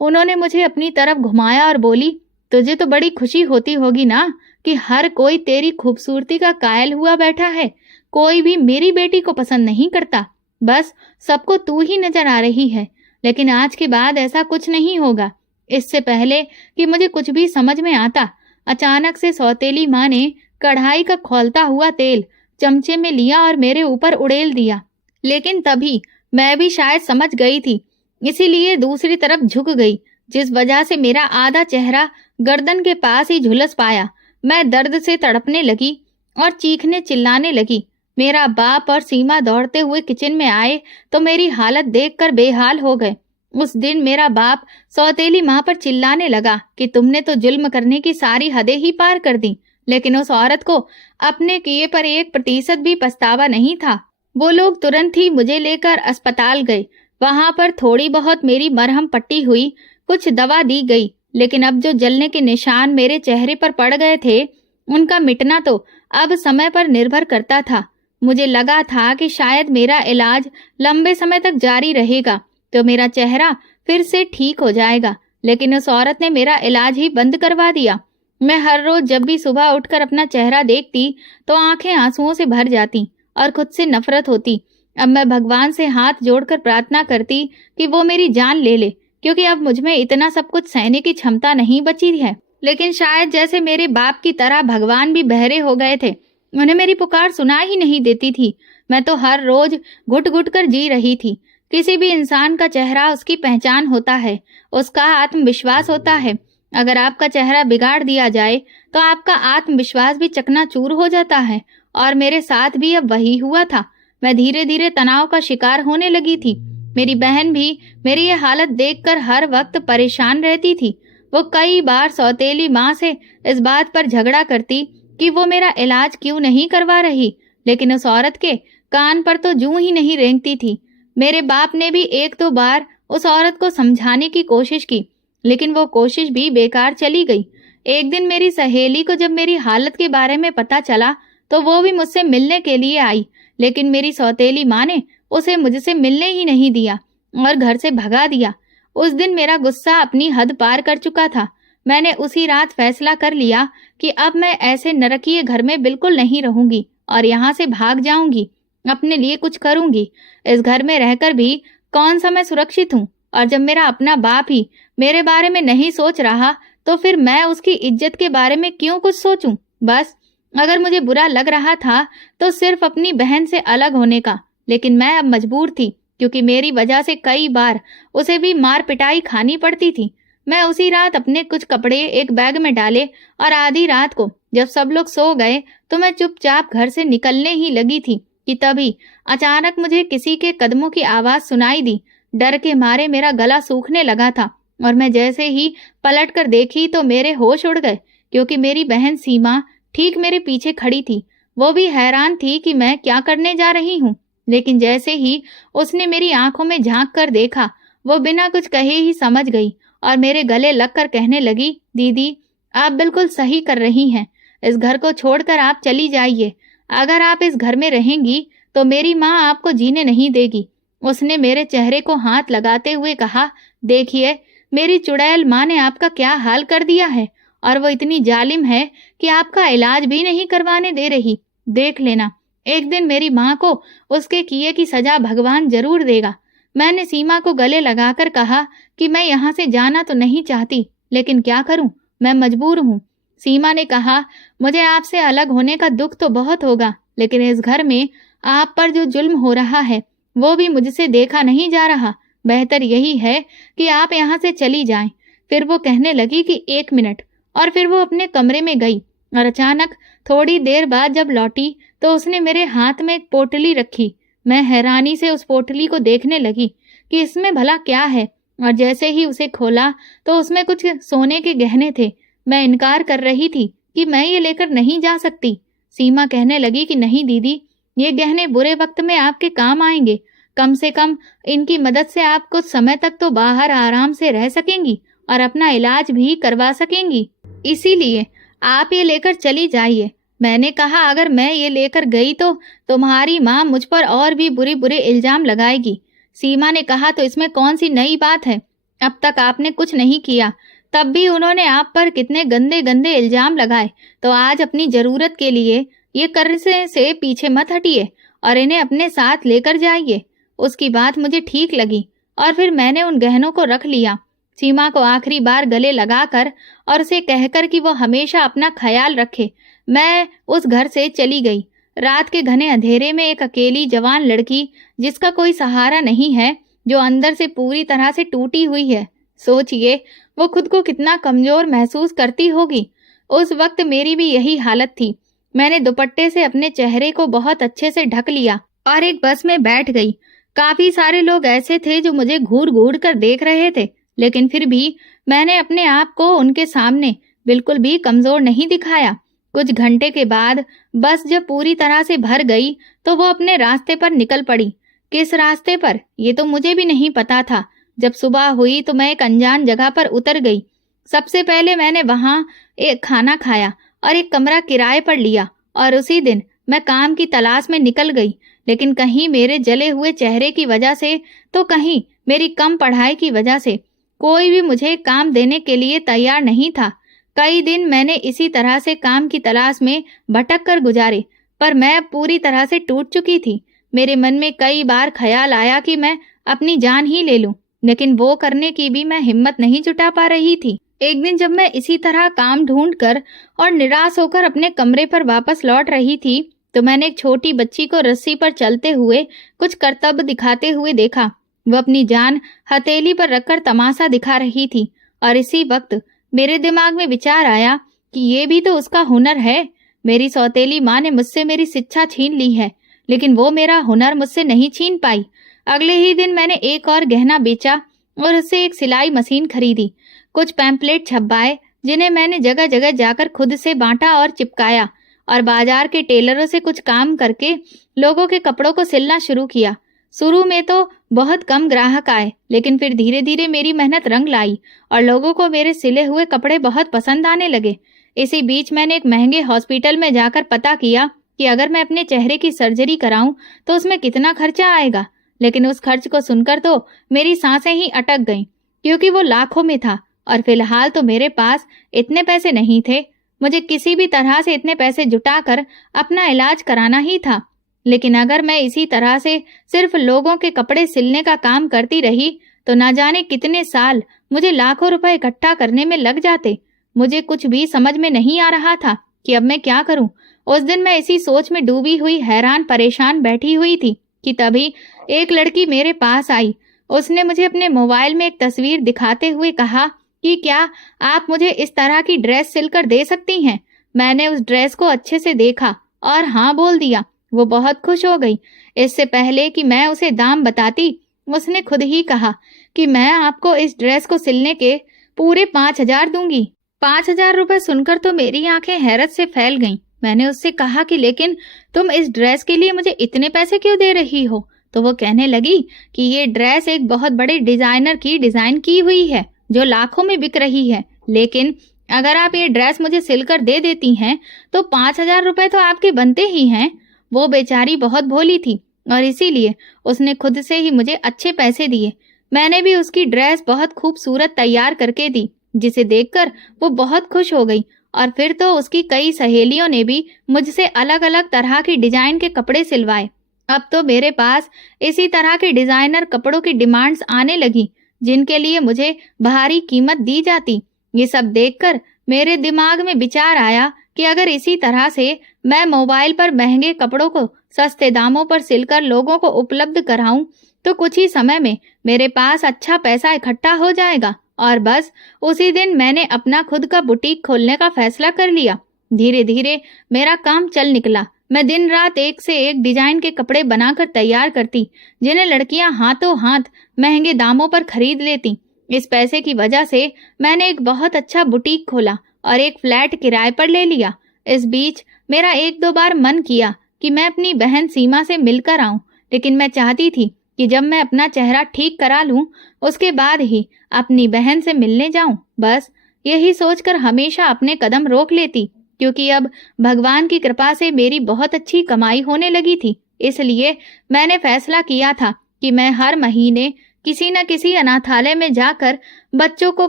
उन्होंने मुझे अपनी तरफ घुमाया और बोली, तुझे तो बड़ी खुशी होती होगी ना कि हर कोई तेरी खूबसूरती का कायल हुआ बैठा है। कोई भी मेरी बेटी को पसंद नहीं करता, बस सबको तू ही नजर आ रही है। लेकिन आज के बाद ऐसा कुछ नहीं होगा। इससे पहले कि मुझे कुछ भी समझ में आता, अचानक से सौतेली माँ ने कढ़ाई का खौलता हुआ तेल चमचे में लिया और मेरे ऊपर उड़ेल दिया। लेकिन तभी मैं भी शायद समझ गई थी, इसीलिए दूसरी तरफ झुक गई, जिस वजह से मेरा आधा चेहरा गर्दन के पास ही झुलस पाया। मैं दर्द से तड़पने लगी और चीखने चिल्लाने लगी। मेरा बाप और सीमा दौड़ते हुए किचन में आए तो मेरी हालत देखकर बेहाल हो गए। उस दिन मेरा बाप सौतेली माँ पर चिल्लाने लगा कि तुमने तो जुल्म करने की सारी हदें ही पार कर दी। लेकिन उस औरत को अपने किए पर 1% भी पछतावा नहीं था। वो लोग तुरंत ही मुझे लेकर अस्पताल गए। वहां पर थोड़ी बहुत मेरी मरहम पट्टी हुई, कुछ दवा दी गई, लेकिन अब जो जलने के निशान मेरे चेहरे पर पड़ गए थे उनका मिटना तो अब समय पर निर्भर करता था। मुझे लगा था कि शायद मेरा इलाज लंबे समय तक जारी रहेगा तो मेरा चेहरा फिर से ठीक हो जाएगा, लेकिन उस औरत ने मेरा इलाज ही बंद करवा दिया। मैं हर रोज जब भी सुबह उठकर अपना चेहरा देखती तो आंखें आंसुओं से भर जाती और खुद से नफरत होती। अब मैं भगवान से हाथ जोड़कर प्रार्थना करती कि वो मेरी जान ले ले, क्योंकि अब मुझ में इतना सब कुछ सहने की क्षमता नहीं बची है। लेकिन शायद जैसे मेरे बाप की तरह भगवान भी बहरे हो गए थे, उन्हें मेरी पुकार सुनाई ही नहीं देती थी। मैं तो हर रोज घुट घुट कर जी रही थी। किसी भी इंसान का चेहरा उसकी पहचान होता है, उसका आत्मविश्वास होता है। अगर आपका चेहरा बिगाड़ दिया जाए तो आपका आत्मविश्वास भी चकनाचूर हो जाता है, और मेरे साथ भी अब वही हुआ था। मैं धीरे धीरे तनाव का शिकार होने लगी थी। मेरी बहन भी मेरी ये हालत देखकर हर वक्त परेशान रहती थी। वो कई बार सौतेली माँ से इस बात पर झगड़ा करती कि वो मेरा इलाज क्यों नहीं करवा रही, लेकिन उस औरत के कान पर तो जूं ही नहीं रेंगती थी। मेरे बाप ने भी 1-2 बार उस औरत को समझाने की कोशिश की, लेकिन वो कोशिश भी बेकार चली गई। एक दिन मेरी सहेली को जब मेरी हालत के बारे में पता चला तो वो भी मुझसे मिलने के लिए आई, लेकिन मेरी सौतेली माँ ने उसे मुझसे मिलने ही नहीं दिया और घर से भगा दिया। उस दिन मेरा गुस्सा अपनी हद पार कर चुका था। मैंने उसी रात फैसला कर लिया कि अब मैं ऐसे नरकीय घर में बिल्कुल नहीं रहूंगी और यहाँ से भाग जाऊंगी, अपने लिए कुछ करूंगी। इस घर में रहकर भी कौन सा मैं सुरक्षित हूँ, और जब मेरा अपना बाप ही मेरे बारे में नहीं सोच रहा तो फिर मैं उसकी इज्जत के बारे में क्यों कुछ सोचूं। बस अगर मुझे बुरा लग रहा था तो सिर्फ अपनी बहन से अलग होने का, लेकिन मैं अब मजबूर थी, क्योंकि मेरी वजह से कई बार उसे भी मार पिटाई खानी पड़ती थी। मैं उसी रात अपने कुछ कपड़े एक बैग में डाले और आधी रात को जब सब लोग सो गए तो मैं चुपचाप घर से निकलने ही लगी थी कि तभी अचानक मुझे किसी के कदमों की आवाज सुनाई दी। डर के मारे मेरा गला सूखने लगा था और मैं जैसे ही पलट कर देखी तो मेरे होश उड़ गए, क्योंकि मेरी बहन सीमा ठीक मेरे पीछे खड़ी थी। वो भी हैरान थी कि मैं क्या करने जा रही हूँ, लेकिन जैसे ही उसने मेरी आंखों में झांक कर देखा वो बिना कुछ कहे ही समझ गई और मेरे गले लगकर कहने लगी, दीदी आप बिल्कुल सही कर रही हैं, इस घर को छोड़कर आप चली जाइए। अगर आप इस घर में रहेंगी तो मेरी माँ आपको जीने नहीं देगी। उसने मेरे चेहरे को हाथ लगाते हुए कहा, देखिए, मेरी चुड़ैल माँ ने आपका क्या हाल कर दिया है, और वो इतनी जालिम है कि आपका इलाज भी नहीं करवाने दे रही। देख लेना, एक दिन मेरी माँ को उसके किए की सजा भगवान जरूर देगा। मैंने सीमा को गले लगाकर कहा कि मैं यहाँ से जाना तो नहीं चाहती, लेकिन क्या करूं, मैं मजबूर हूँ। सीमा ने कहा, मुझे आपसे अलग होने का दुख तो बहुत होगा, लेकिन इस घर में आप पर जो जुल्म हो रहा है वो भी मुझसे देखा नहीं जा रहा। बेहतर यही है कि आप यहाँ से चली जाएं। फिर वो कहने लगी कि 1 मिनट, और फिर वो अपने कमरे में गई। और अचानक थोड़ी देर बाद जब लौटी तो उसने मेरे हाथ में एक पोटली रखी। मैं हैरानी से उस पोटली को देखने लगी कि इसमें भला क्या है, और जैसे ही उसे खोला तो उसमें कुछ सोने के गहने थे। मैं इनकार कर रही थी कि मैं ये लेकर नहीं जा सकती। सीमा कहने लगी कि नहीं दीदी, ये गहने बुरे वक्त में आपके काम आएंगे। कम से कम इनकी मदद से आप कुछ समय तक तो बाहर आराम से रह सकेंगी और अपना इलाज भी करवा सकेंगी। इसीलिए आप ये लेकर चली जाइए। मैंने कहा, अगर मैं ये लेकर गई तो तुम्हारी माँ मुझ पर और भी बुरे बुरे इल्जाम लगाएगी। सीमा ने कहा, तो इसमें कौन सी नई बात है? अब तक आपने कुछ नहीं किया, तब भी उन्होंने आप पर कितने गंदे गंदे इल्जाम लगाए। तो आज अपनी जरूरत के लिए ये करने से पीछे मत हटिए और इन्हें अपने साथ लेकर जाइए। उसकी बात मुझे ठीक लगी और फिर मैंने उन गहनों को रख लिया। सीमा को आखिरी बार गले लगाकर और उसे कहकर कि वो हमेशा अपना ख्याल रखे, मैं उस घर से चली गई। रात के घने अंधेरे में एक अकेली जवान लड़की जिसका कोई सहारा नहीं है, जो अंदर से पूरी तरह से टूटी हुई है। सोचिए वो खुद को कितना कमजोर महसूस करती होगी। उस वक्त मेरी भी यही हालत थी। मैंने दुपट्टे से अपने चेहरे को बहुत अच्छे से ढक लिया और एक बस में बैठ गई। काफी सारे लोग ऐसे थे जो मुझे घूर घूर कर देख रहे थे, लेकिन फिर भी मैंने अपने आप को उनके सामने बिल्कुल भी कमजोर नहीं दिखाया। कुछ घंटे के बाद बस जब पूरी तरह से भर गई तो वो अपने रास्ते पर निकल पड़ी। किस रास्ते पर, ये तो मुझे भी नहीं पता था। जब सुबह हुई तो मैं एक अनजान जगह पर उतर गई। सबसे पहले मैंने वहां एक खाना खाया और एक कमरा किराए पर लिया, और उसी दिन मैं काम की तलाश में निकल गई। लेकिन कहीं मेरे जले हुए चेहरे की वजह से तो कहीं मेरी कम पढ़ाई की वजह से कोई भी मुझे काम देने के लिए तैयार नहीं था। कई दिन मैंने इसी तरह से काम की तलाश में भटक कर गुजारे, पर मैं पूरी तरह से टूट चुकी थी। मेरे मन में कई बार ख्याल आया कि मैं अपनी जान ही ले लूं, लेकिन वो करने की भी मैं हिम्मत नहीं जुटा पा रही थी। एक दिन जब मैं इसी तरह काम ढूंढकर और निराश होकर अपने कमरे पर वापस लौट रही थी तो मैंने एक छोटी बच्ची को रस्सी पर चलते हुए कुछ करतब दिखाते हुए देखा। वो अपनी जान हथेली पर रखकर तमाशा दिखा रही थी, और इसी वक्त मेरे दिमाग में विचार आया कि ये भी तो उसका हुनर है। मेरी सौतेली माँ ने मुझसे मेरी शिक्षा छीन ली है, लेकिन वो मेरा हुनर मुझसे नहीं छीन पाई। अगले ही दिन मैंने एक और गहना बेचा और उससे एक सिलाई मशीन खरीदी। कुछ पैम्पलेट छपवाए जिन्हें मैंने जगह जगह जाकर खुद से बांटा और चिपकाया, और बाजार के टेलरों से कुछ काम करके लोगों के कपड़ों को सिलना शुरू किया। शुरू में तो बहुत कम ग्राहक आए, लेकिन फिर धीरे धीरे मेरी मेहनत रंग लाई और लोगों को मेरे सिले हुए कपड़े बहुत पसंद आने लगे। इसी बीच मैंने एक महंगे हॉस्पिटल में जाकर पता किया कि अगर मैं अपने चेहरे की सर्जरी कराऊं तो उसमें कितना खर्चा आएगा। लेकिन उस खर्च को सुनकर तो मेरी सांसें ही अटक गईं, क्योंकि वो लाखों में था और फिलहाल तो मेरे पास इतने पैसे नहीं थे। मुझे किसी भी तरह से इतने पैसे जुटाकर अपना इलाज कराना ही था। लेकिन अगर मैं इसी तरह से सिर्फ लोगों के कपड़े सिलने का काम करती रही तो ना जाने कितने साल मुझे लाखों रुपए इकट्ठा करने में लग जाते। मुझे कुछ भी समझ में नहीं आ रहा था कि अब मैं क्या करूं। उस दिन मैं इसी सोच में डूबी हुई हैरान परेशान बैठी हुई थी कि तभी एक लड़की मेरे पास आई। उसने मुझे अपने मोबाइल में एक तस्वीर दिखाते हुए कहा कि क्या आप मुझे इस तरह की ड्रेस सिलकर दे सकती हैं। मैंने उस ड्रेस को अच्छे से देखा और हाँ बोल दिया। वो बहुत खुश हो गई। इससे पहले कि मैं उसे दाम बताती, उसने खुद ही कहा कि मैं आपको इस ड्रेस को सिलने के पूरे 5,000 दूंगी। 5,000 रुपए सुनकर तो मेरी आंखें हैरत से फैल गईं। मैंने उससे कहा कि लेकिन तुम इस ड्रेस के लिए मुझे इतने पैसे क्यों दे रही हो? तो वो कहने लगी कि ये ड्रेस एक बहुत बड़े डिजाइनर की डिजाइन की हुई है जो लाखों में बिक रही है, लेकिन अगर आप ये ड्रेस मुझे सिलकर दे देती हैं तो 5,000 रुपए तो आपके बनते ही हैं। वो बेचारी बहुत भोली थी। और इसीलिए उसने खुद से ही मुझे अच्छे पैसे दिए। मैंने भी उसकी ड्रेस बहुत खूबसूरत तैयार करके दी, जिसे देखकर वो बहुत खुश हो गई। और फिर तो उसकी कई सहेलियों ने भी मुझसे अलग अलग तरह के डिजाइन के कपड़े सिलवाए। अब तो मेरे पास इसी तरह के डिजाइनर कपड़ों की डिमांड्स आने लगी, जिनके लिए मुझे भारी कीमत दी जाती। ये सब देखकर मेरे दिमाग में विचार आया कि अगर इसी तरह से मैं मोबाइल पर महंगे कपड़ों को सस्ते दामों पर सिलकर लोगों को उपलब्ध कराऊं, तो कुछ ही समय में मेरे पास अच्छा पैसा इकट्ठा हो जाएगा। और बस उसी दिन मैंने अपना खुद का बुटीक खोलने का फैसला कर लिया। धीरे धीरे मेरा काम चल निकला। मैं दिन रात एक से एक डिजाइन के कपड़े बनाकर तैयार करती, जिन्हें लड़कियां हाथों हाथ महंगे दामों पर खरीद लेती। इस पैसे की वजह से मैंने एक बहुत अच्छा बुटीक खोला और एक फ्लैट किराए पर ले लिया। इस बीच मेरा एक दो बार मन किया कि मैं अपनी बहन सीमा से मिलकर आऊं, लेकिन मैं चाहती थी कि जब मैं अपना चेहरा ठीक करा लूं, उसके बाद ही अपनी बहन से मिलने जाऊं। बस यही सोचकर हमेशा अपने कदम रोक लेती, क्योंकि अब भगवान की कृपा से मेरी बहुत अच्छी कमाई होने लगी थी। इसलिए मैंने फैसला किया था कि मैं हर महीने किसी न किसी अनाथालय में जाकर बच्चों को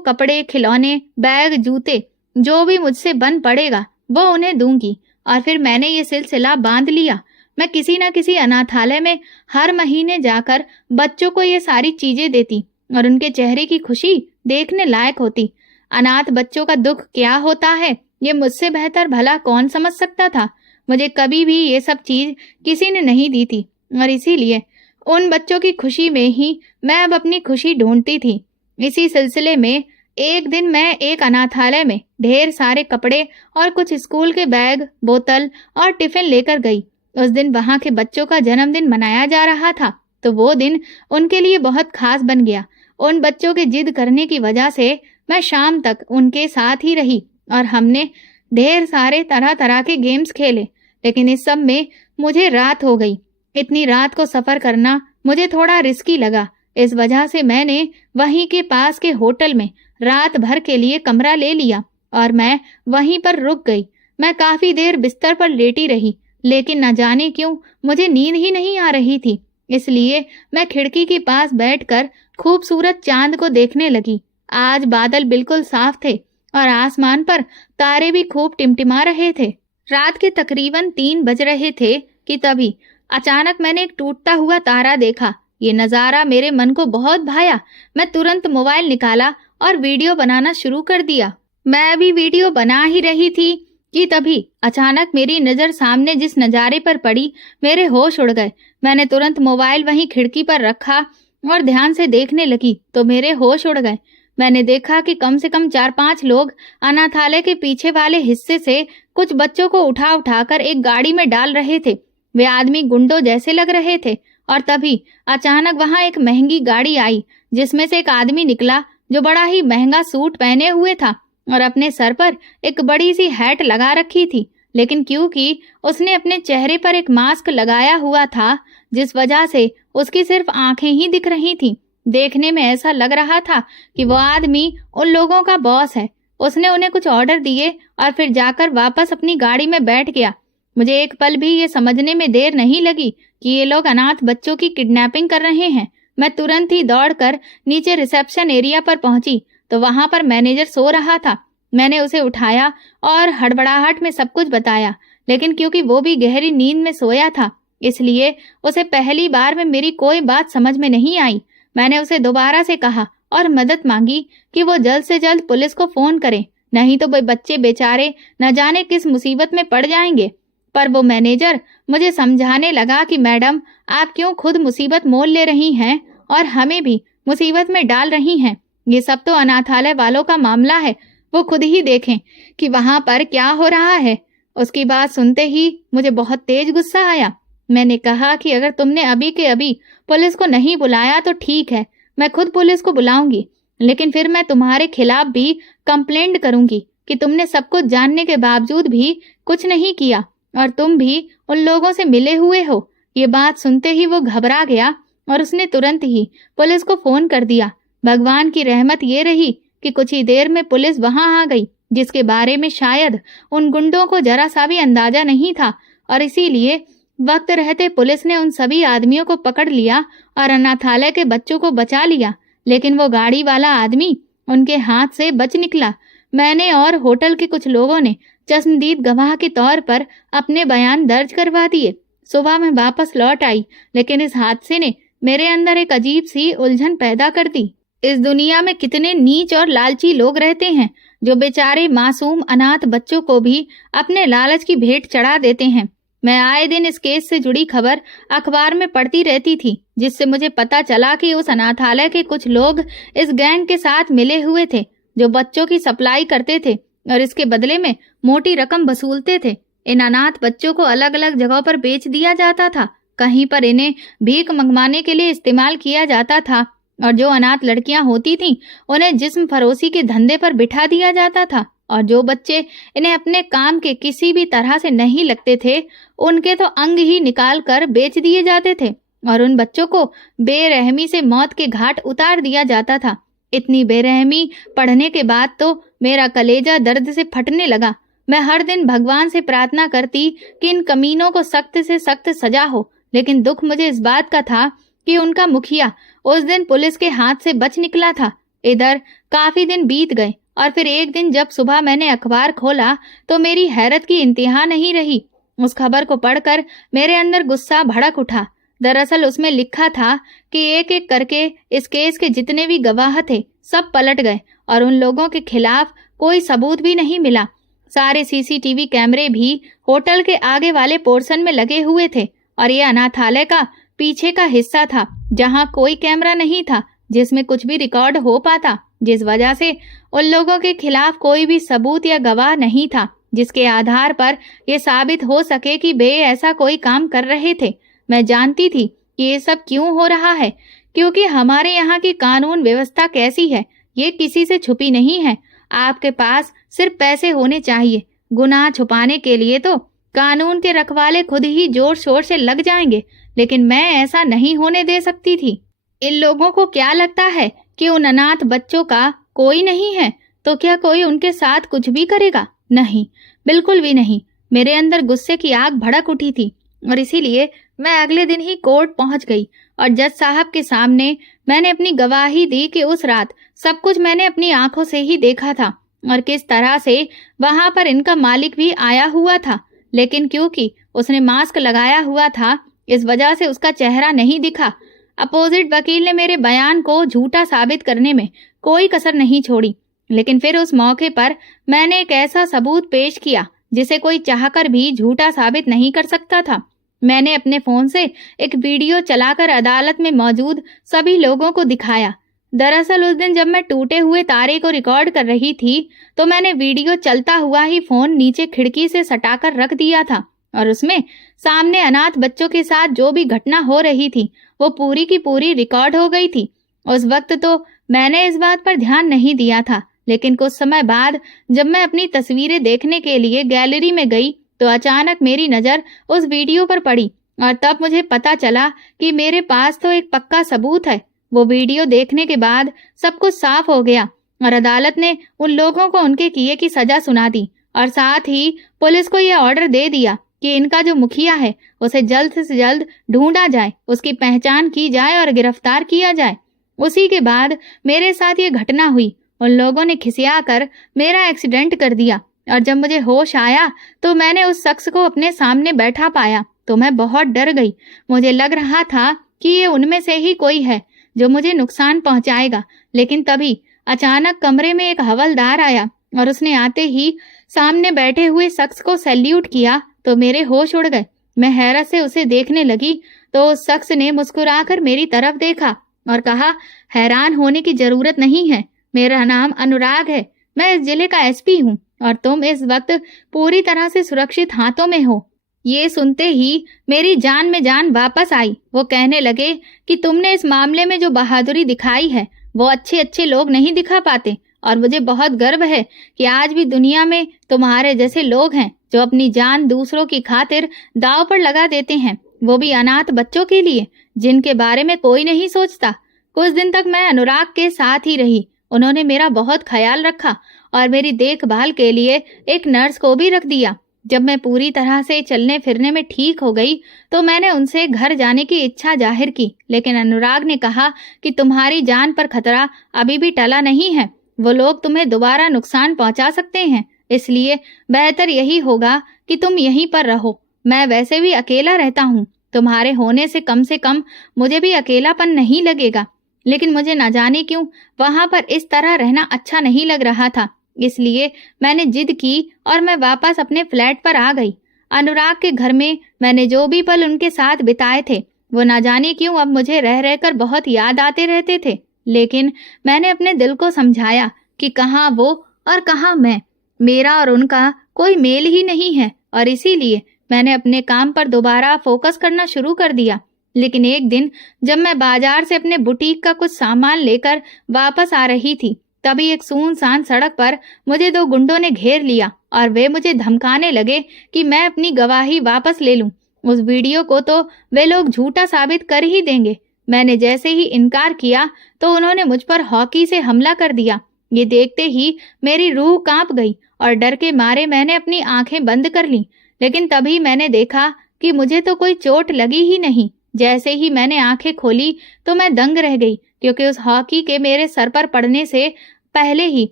कपड़े, खिलौने, बैग, जूते, जो भी मुझसे बन पड़ेगा वो उन्हें दूंगी। और फिर मैंने ये सिलसिला बांध लिया। मैं किसी न किसी अनाथालय में हर महीने जाकर बच्चों को ये सारी चीजें देती और उनके चेहरे की खुशी देखने लायक होती। अनाथ बच्चों का दुख क्या होता है, ये मुझसे बेहतर भला कौन समझ सकता था। मुझे कभी भी ये सब चीज किसी ने नहीं दी थी, और इसीलिए उन बच्चों की खुशी में ही मैं अब अपनी खुशी ढूंढती थी। इसी सिलसिले में एक दिन मैं एक अनाथालय में ढेर सारे कपड़े और कुछ स्कूल के बैग, बोतल और टिफिन लेकर गई। उस दिन वहां के बच्चों का जन्मदिन मनाया जा रहा था, तो वो दिन उनके लिए बहुत खास बन गया। उन बच्चों के जिद करने की वजह से मैं शाम तक उनके साथ ही रही और हमने ढेर सारे तरह तरह के गेम्स खेले। लेकिन इस सब में मुझे रात हो गई। इतनी रात को सफर करना मुझे थोड़ा रिस्की लगा। इस वजह से मैंने वहीं के पास के होटल में रात भर के लिए कमरा ले लिया और मैं वहीं पर रुक गई। मैं काफी देर बिस्तर पर लेटी रही, लेकिन न जाने क्यों मुझे नींद ही नहीं आ रही थी। इसलिए मैं खिड़की के पास बैठकर खूबसूरत चांद को देखने लगी। आज बादल बिल्कुल साफ थे और आसमान पर तारे भी खूब टिमटिमा रहे थे। रात के तकरीबन 3 बज रहे थे कि तभी अचानक मैंने एक टूटता हुआ तारा देखा। ये नज़ारा मेरे मन को बहुत भाया। मैं तुरंत मोबाइल निकाला और वीडियो बनाना शुरू कर दिया। मैं अभी वीडियो बना ही रही थी कि तभी अचानक मेरी नज़र सामने जिस नज़ारे पर पड़ी, मेरे होश उड़ गए। मैंने तुरंत मोबाइल वहीं खिड़की पर रखा और ध्यान से देखने लगी तो मेरे होश उड़ गए। मैंने देखा कि कम से कम 4-5 लोग अनाथालय के पीछे वाले हिस्से से कुछ बच्चों को उठा उठाकर एक गाड़ी में डाल रहे थे। वे आदमी गुंडों जैसे लग रहे थे। और तभी अचानक वहां एक महंगी गाड़ी आई, जिसमें से एक आदमी निकला जो बड़ा ही महंगा सूट पहने हुए था और अपने सर पर एक बड़ी सी हैट लगा रखी थी। लेकिन क्योंकि उसने अपने चेहरे पर एक मास्क लगाया हुआ था, जिस वजह से उसकी सिर्फ आंखें ही दिख रही थीं। देखने में ऐसा लग रहा था कि वो आदमी उन लोगों का बॉस है। उसने उन्हें कुछ ऑर्डर दिए और फिर जाकर वापस अपनी गाड़ी में बैठ गया। मुझे एक पल भी ये समझने में देर नहीं लगी कि ये लोग अनाथ बच्चों की किडनैपिंग कर रहे हैं। मैं तुरंत ही दौड़कर नीचे रिसेप्शन एरिया पर पहुंची तो वहां पर मैनेजर सो रहा था। मैंने उसे उठाया और हड़बड़ाहट में सब कुछ बताया, लेकिन क्योंकि वो भी गहरी नींद में सोया था, इसलिए उसे पहली बार में मेरी कोई बात समझ में नहीं आई। मैंने उसे दोबारा से कहा और मदद मांगी कि वो जल्द से जल्द पुलिस को फोन करे, नहीं तो वो बच्चे बेचारे न जाने किस मुसीबत में पड़ जाएंगे। पर वो मैनेजर मुझे समझाने लगा कि मैडम, आप क्यों खुद मुसीबत मोल ले रही हैं और हमें भी मुसीबत में डाल रही हैं। ये सब तो अनाथालय वालों का मामला है, वो खुद ही देखें कि वहां पर क्या हो रहा है। उसकी बात सुनते ही मुझे बहुत तेज गुस्सा आया। मैंने कहा कि अगर तुमने अभी के अभी पुलिस को नहीं बुलाया तो ठीक है, मैं खुद पुलिस को बुलाऊंगी, लेकिन फिर मैं तुम्हारे खिलाफ भी कंप्लेंट करूंगी कि तुमने सब कुछ जानने के बावजूद भी कुछ नहीं किया और तुम भी उन लोगों से मिले हुए हो। ये बात सुनते ही वो घबरा गया और उसने तुरंत ही पुलिस को फोन कर दिया। भगवान की रहमत ये रही कि कुछ ही देर में पुलिस वहां आ गई, जिसके बारे में शायद उन गुंडों को जरा सा भी अंदाजा नहीं था और इसीलिए वक्त रहते पुलिस ने उन सभी आदमियों को पकड़ लिया और अनाथालय के बच्चों को बचा लिया, लेकिन वो गाड़ी वाला आदमी उनके हाथ से बच निकला। मैंने और होटल के कुछ लोगों ने चश्मदीद गवाह के तौर पर अपने बयान दर्ज करवा दिए। सुबह मैं वापस लौट आई, लेकिन इस हादसे ने मेरे अंदर एक अजीब सी उलझन पैदा कर दी। इस दुनिया में कितने नीच और लालची लोग रहते हैं जो बेचारे मासूम अनाथ बच्चों को भी अपने लालच की भेंट चढ़ा देते हैं। मैं आए दिन इस केस से जुड़ी खबर अखबार में पढ़ती रहती थी, जिससे मुझे पता चला कि उस अनाथालय के कुछ लोग इस गैंग के साथ मिले हुए थे जो बच्चों की सप्लाई करते थे और इसके बदले में मोटी रकम वसूलते थे। इन अनाथ बच्चों को अलग अलग जगहों पर बेच दिया जाता था। कहीं पर इन्हें भीख मंगवाने के लिए इस्तेमाल किया जाता था और जो अनाथ लड़कियां होती थीं उन्हें जिस्म फरोशी के धंधे पर बिठा दिया जाता था, और जो बच्चे इन्हें अपने काम के किसी भी तरह से नहीं लगते थे उनके तो अंग ही निकाल कर बेच दिए जाते थे और उन बच्चों को बेरहमी से मौत के घाट उतार दिया जाता था। इतनी बेरहमी पढ़ने के बाद तो मेरा कलेजा दर्द से फटने लगा। मैं हर दिन भगवान से प्रार्थना करती कि इन कमीनों को सख्त से सख्त सजा हो, लेकिन दुख मुझे इस बात का था कि उनका मुखिया उस दिन पुलिस के हाथ से बच निकला था। इधर काफी दिन बीत गए और फिर एक दिन जब सुबह मैंने अखबार खोला तो मेरी हैरत की इंतहा नहीं रही। उस खबर को पढ़कर मेरे अंदर गुस्सा भड़क उठा। दरअसल उसमें लिखा था कि एक एक करके इस केस के जितने भी गवाह थे सब पलट गए और उन लोगों के खिलाफ कोई सबूत भी नहीं मिला। सारे सीसीटीवी कैमरे भी होटल के आगे वाले पोर्शन में लगे हुए थे और ये अनाथालय का पीछे का हिस्सा था जहां कोई कैमरा नहीं था जिसमें कुछ भी रिकॉर्ड हो पाता, जिस वजह से उन लोगों के खिलाफ कोई भी सबूत या गवाह नहीं था जिसके आधार पर यह साबित हो सके कि वे ऐसा कोई काम कर रहे थे। मैं जानती थी कि ये सब क्यों हो रहा है, क्योंकि हमारे यहाँ की कानून व्यवस्था कैसी है ये किसी से छुपी नहीं है। आपके पास सिर्फ पैसे होने चाहिए, गुनाह छुपाने के लिए तो कानून के रखवाले खुद ही जोर शोर से लग जाएंगे, लेकिन मैं ऐसा नहीं होने दे सकती थी। इन लोगों को क्या लगता है कि उन अनाथ बच्चों का कोई नहीं है, तो क्या कोई उनके साथ कुछ भी करेगा? नहीं, बिल्कुल भी नहीं। मेरे अंदर गुस्से की आग भड़क उठी थी और इसीलिए मैं अगले दिन ही कोर्ट पहुंच गई और जज साहब के सामने मैंने अपनी गवाही दी कि उस रात सब कुछ मैंने अपनी आंखों से ही देखा था और किस तरह से वहां पर इनका मालिक भी आया हुआ था, लेकिन क्योंकि उसने मास्क लगाया हुआ था इस वजह से उसका चेहरा नहीं दिखा। अपोजिट वकील ने मेरे बयान को झूठा साबित करने में कोई कसर नहीं छोड़ी, लेकिन फिर उस मौके पर मैंने एक ऐसा सबूत पेश किया जिसे कोई चाहकर भी झूठा साबित नहीं कर सकता था। मैंने अपने फोन से एक वीडियो चलाकर अदालत में मौजूद सभी लोगों को दिखाया। दरअसल उस दिन जब मैं टूटे हुए तारे को रिकॉर्ड कर रही थी तो मैंने वीडियो चलता हुआ ही फोन नीचे खिड़की से सटाकर रख दिया था और उसमें सामने अनाथ बच्चों के साथ जो भी घटना हो रही थी वो पूरी की पूरी रिकॉर्ड हो गई थी। उस वक्त तो मैंने इस बात पर ध्यान नहीं दिया था, लेकिन कुछ समय बाद जब मैं अपनी तस्वीरें देखने के लिए गैलरी में गई तो अचानक मेरी नजर उस वीडियो पर पड़ी और तब मुझे पता चला कि मेरे पास तो एक पक्का सबूत है। वो वीडियो देखने के बाद सब कुछ साफ हो गया और अदालत ने उन लोगों को उनके किए की सजा सुना दी और साथ ही पुलिस को यह ऑर्डर दे दिया कि इनका जो मुखिया है उसे जल्द से जल्द ढूंढा जाए, उसकी पहचान की जाए और गिरफ्तार किया जाए। उसी के बाद मेरे साथ ये घटना हुई। उन लोगों ने खिसिया कर मेरा एक्सीडेंट कर दिया और जब मुझे होश आया तो मैंने उस शख्स को अपने सामने बैठा पाया तो मैं बहुत डर गई। मुझे लग रहा था कि ये उनमें से ही कोई है जो मुझे नुकसान पहुंचाएगा, लेकिन तभी अचानक कमरे में एक हवलदार आया और उसने आते ही सामने बैठे हुए शख्स को सैल्यूट किया तो मेरे होश उड़ गए। मैं हैरत से उसे देखने लगी तो उस शख्स ने मुस्कुराकर मेरी तरफ देखा और कहा, हैरान होने की जरूरत नहीं है, मेरा नाम अनुराग है, मैं इस जिले का एसपी हूँ और तुम इस वक्त पूरी तरह से सुरक्षित हाथों में हो। ये सुनते ही मेरी जान में जान वापस आई। वो कहने लगे कि तुमने इस मामले में जो बहादुरी दिखाई है वो अच्छे अच्छे लोग नहीं दिखा पाते और मुझे बहुत गर्व है कि आज भी दुनिया में तुम्हारे जैसे लोग हैं जो अपनी जान दूसरों की खातिर दांव पर लगा देते हैं, वो भी अनाथ बच्चों के लिए जिनके बारे में कोई नहीं सोचता। कुछ दिन तक मैं अनुराग के साथ ही रही। उन्होंने मेरा बहुत ख्याल रखा और मेरी देखभाल के लिए एक नर्स को भी रख दिया। जब मैं पूरी तरह से चलने फिरने में ठीक हो गई तो मैंने उनसे घर जाने की इच्छा जाहिर की, लेकिन अनुराग ने कहा कि तुम्हारी जान पर खतरा अभी भी टला नहीं है। वो लोग तुम्हें दोबारा नुकसान पहुंचा सकते हैं, इसलिए बेहतर यही होगा कि तुम यहीं पर रहो। मैं वैसे भी अकेला रहता हूँ, तुम्हारे होने से कम मुझे भी अकेलापन नहीं लगेगा। लेकिन मुझे न जाने क्यों वहां पर इस तरह रहना अच्छा नहीं लग रहा था, इसलिए मैंने जिद की और मैं वापस अपने फ्लैट पर आ गई। अनुराग के घर में मैंने जो भी पल उनके साथ बिताए थे वो न जाने क्यों अब मुझे रह रहकर बहुत याद आते रहते थे। लेकिन मैंने अपने दिल को समझाया कि कहाँ वो और कहाँ मैं, मेरा और उनका कोई मेल ही नहीं है, और इसीलिए मैंने अपने काम पर दोबारा फोकस करना शुरू कर दिया। लेकिन एक दिन जब मैं बाजार से अपने बुटीक का कुछ सामान लेकर वापस आ रही थी, तभी एक सुनसान सड़क पर मुझे दो गुंडों ने घेर लिया और वे मुझे धमकाने लगे कि मैं अपनी गवाही वापस ले लूं। उस वीडियो को तो वे लोग झूठा साबित कर ही देंगे। मैंने जैसे ही इनकार किया तो उन्होंने मुझ पर हॉकी से हमला कर दिया। ये देखते ही मेरी रूह कांप गई और डर के मारे मैंने अपनी आंखें बंद कर ली। लेकिन तभी मैंने देखा कि मुझे तो कोई चोट लगी ही नहीं। जैसे ही मैंने आंखें खोली तो मैं दंग रह गई, क्योंकि उस हॉकी के मेरे सर पर पड़ने से पहले ही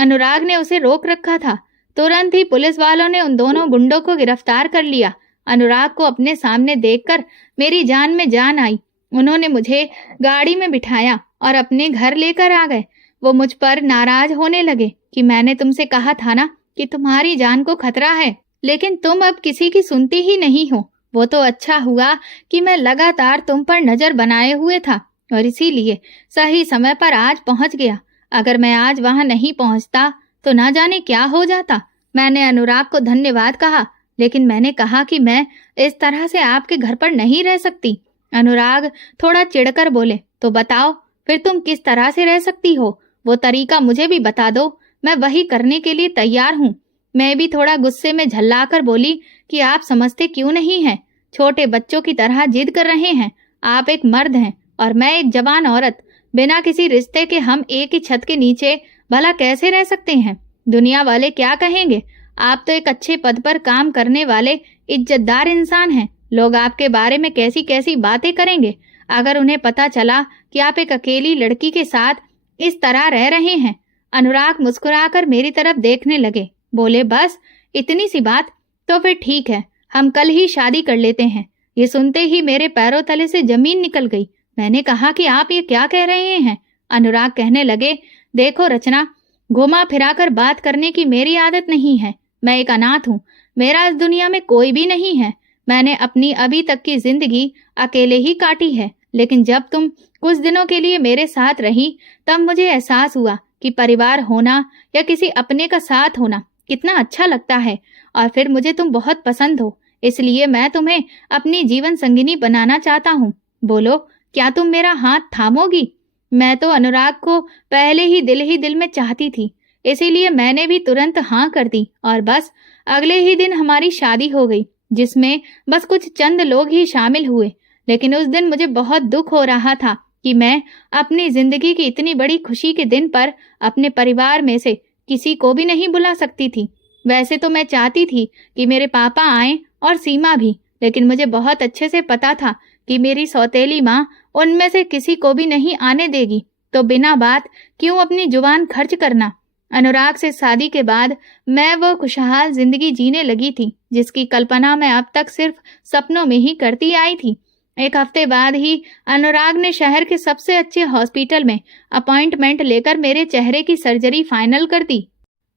अनुराग ने उसे रोक रखा था। तुरंत ही पुलिस वालों ने उन दोनों गुंडों को गिरफ्तार कर लिया। अनुराग को अपने सामने देखकर मेरी जान में जान आई। उन्होंने मुझे गाड़ी में बिठाया और अपने घर लेकर आ गए। वो मुझ पर नाराज होने लगे कि मैंने तुमसे कहा था ना कि तुम्हारी जान को खतरा है, लेकिन तुम अब किसी की सुनती ही नहीं हो। वो तो अच्छा हुआ कि मैं लगातार तुम पर नजर बनाए हुए था और इसीलिए सही समय पर आज पहुंच गया। अगर मैं आज वहां नहीं पहुंचता तो ना जाने क्या हो जाता। मैंने अनुराग को धन्यवाद कहा, लेकिन मैंने कहा कि मैं इस तरह से आपके घर पर नहीं रह सकती। अनुराग थोड़ा चिढ़कर बोले, तो बताओ फिर तुम किस तरह से रह सकती हो? वो तरीका मुझे भी बता दो, मैं वही करने के लिए तैयार हूँ। मैं भी थोड़ा गुस्से में झल्लाकर बोली कि आप समझते क्यों नहीं हैं? छोटे बच्चों की तरह जिद कर रहे हैं। आप एक मर्द हैं और मैं एक जवान औरत। बिना किसी रिश्ते के हम एक ही छत के नीचे भला कैसे रह सकते हैं? दुनिया वाले क्या कहेंगे? आप तो एक अच्छे पद पर काम करने वाले इज्जतदार इंसान हैं। लोग आपके बारे में कैसी कैसी बातें करेंगे अगर उन्हें पता चला कि आप एक अकेली लड़की के साथ इस तरह रह रहे हैं। अनुराग मुस्कुराकर मेरी तरफ देखने लगे, बोले, बस इतनी सी बात? तो फिर ठीक है, हम कल ही शादी कर लेते हैं। ये सुनते ही मेरे पैरों तले से जमीन निकल गई। मैंने कहा कि आप ये क्या कह रहे हैं? अनुराग कहने लगे, देखो रचना, घुमा फिराकर बात करने की मेरी आदत नहीं है। मैं एक अनाथ हूँ, मेरा इस दुनिया में कोई भी नहीं है। मैंने अपनी अभी तक की जिंदगी अकेले ही काटी है, लेकिन जब तुम कुछ दिनों के लिए मेरे साथ रही तब मुझे एहसास हुआ कि परिवार होना या किसी अपने का साथ होना कितना अच्छा लगता है। और फिर मुझे तुम बहुत पसंद हो, इसलिए मैं तुम्हें अपनी जीवन संगिनी बनाना चाहता हूँ। बोलो, क्या तुम मेरा हाथ थामोगी? मैं तो अनुराग को पहले ही दिल में चाहती थी, इसीलिए मैंने भी तुरंत हाँ कर दी और बस अगले ही दिन हमारी शादी हो गई, जिसमें बस कुछ चंद लोग ही शामिल हुए। लेकिन उस दिन मुझे बहुत दुख हो रहा था कि मैं अपनी जिंदगी की इतनी बड़ी खुशी के दिन पर अपने परिवार में से किसी को भी नहीं बुला सकती थी। वैसे तो मैं चाहती थी कि मेरे पापा आएं और सीमा भी, लेकिन मुझे बहुत अच्छे से पता था कि मेरी सौतेली माँ उनमें से किसी को भी नहीं आने देगी, तो बिना बात क्यों अपनी जुबान खर्च करना। अनुराग से शादी के बाद मैं वो खुशहाल जिंदगी जीने लगी थी जिसकी कल्पना मैं अब तक सिर्फ सपनों में ही करती आई थी। एक हफ्ते बाद ही अनुराग ने शहर के सबसे अच्छे हॉस्पिटल में अपॉइंटमेंट लेकर मेरे चेहरे की सर्जरी फाइनल कर दी।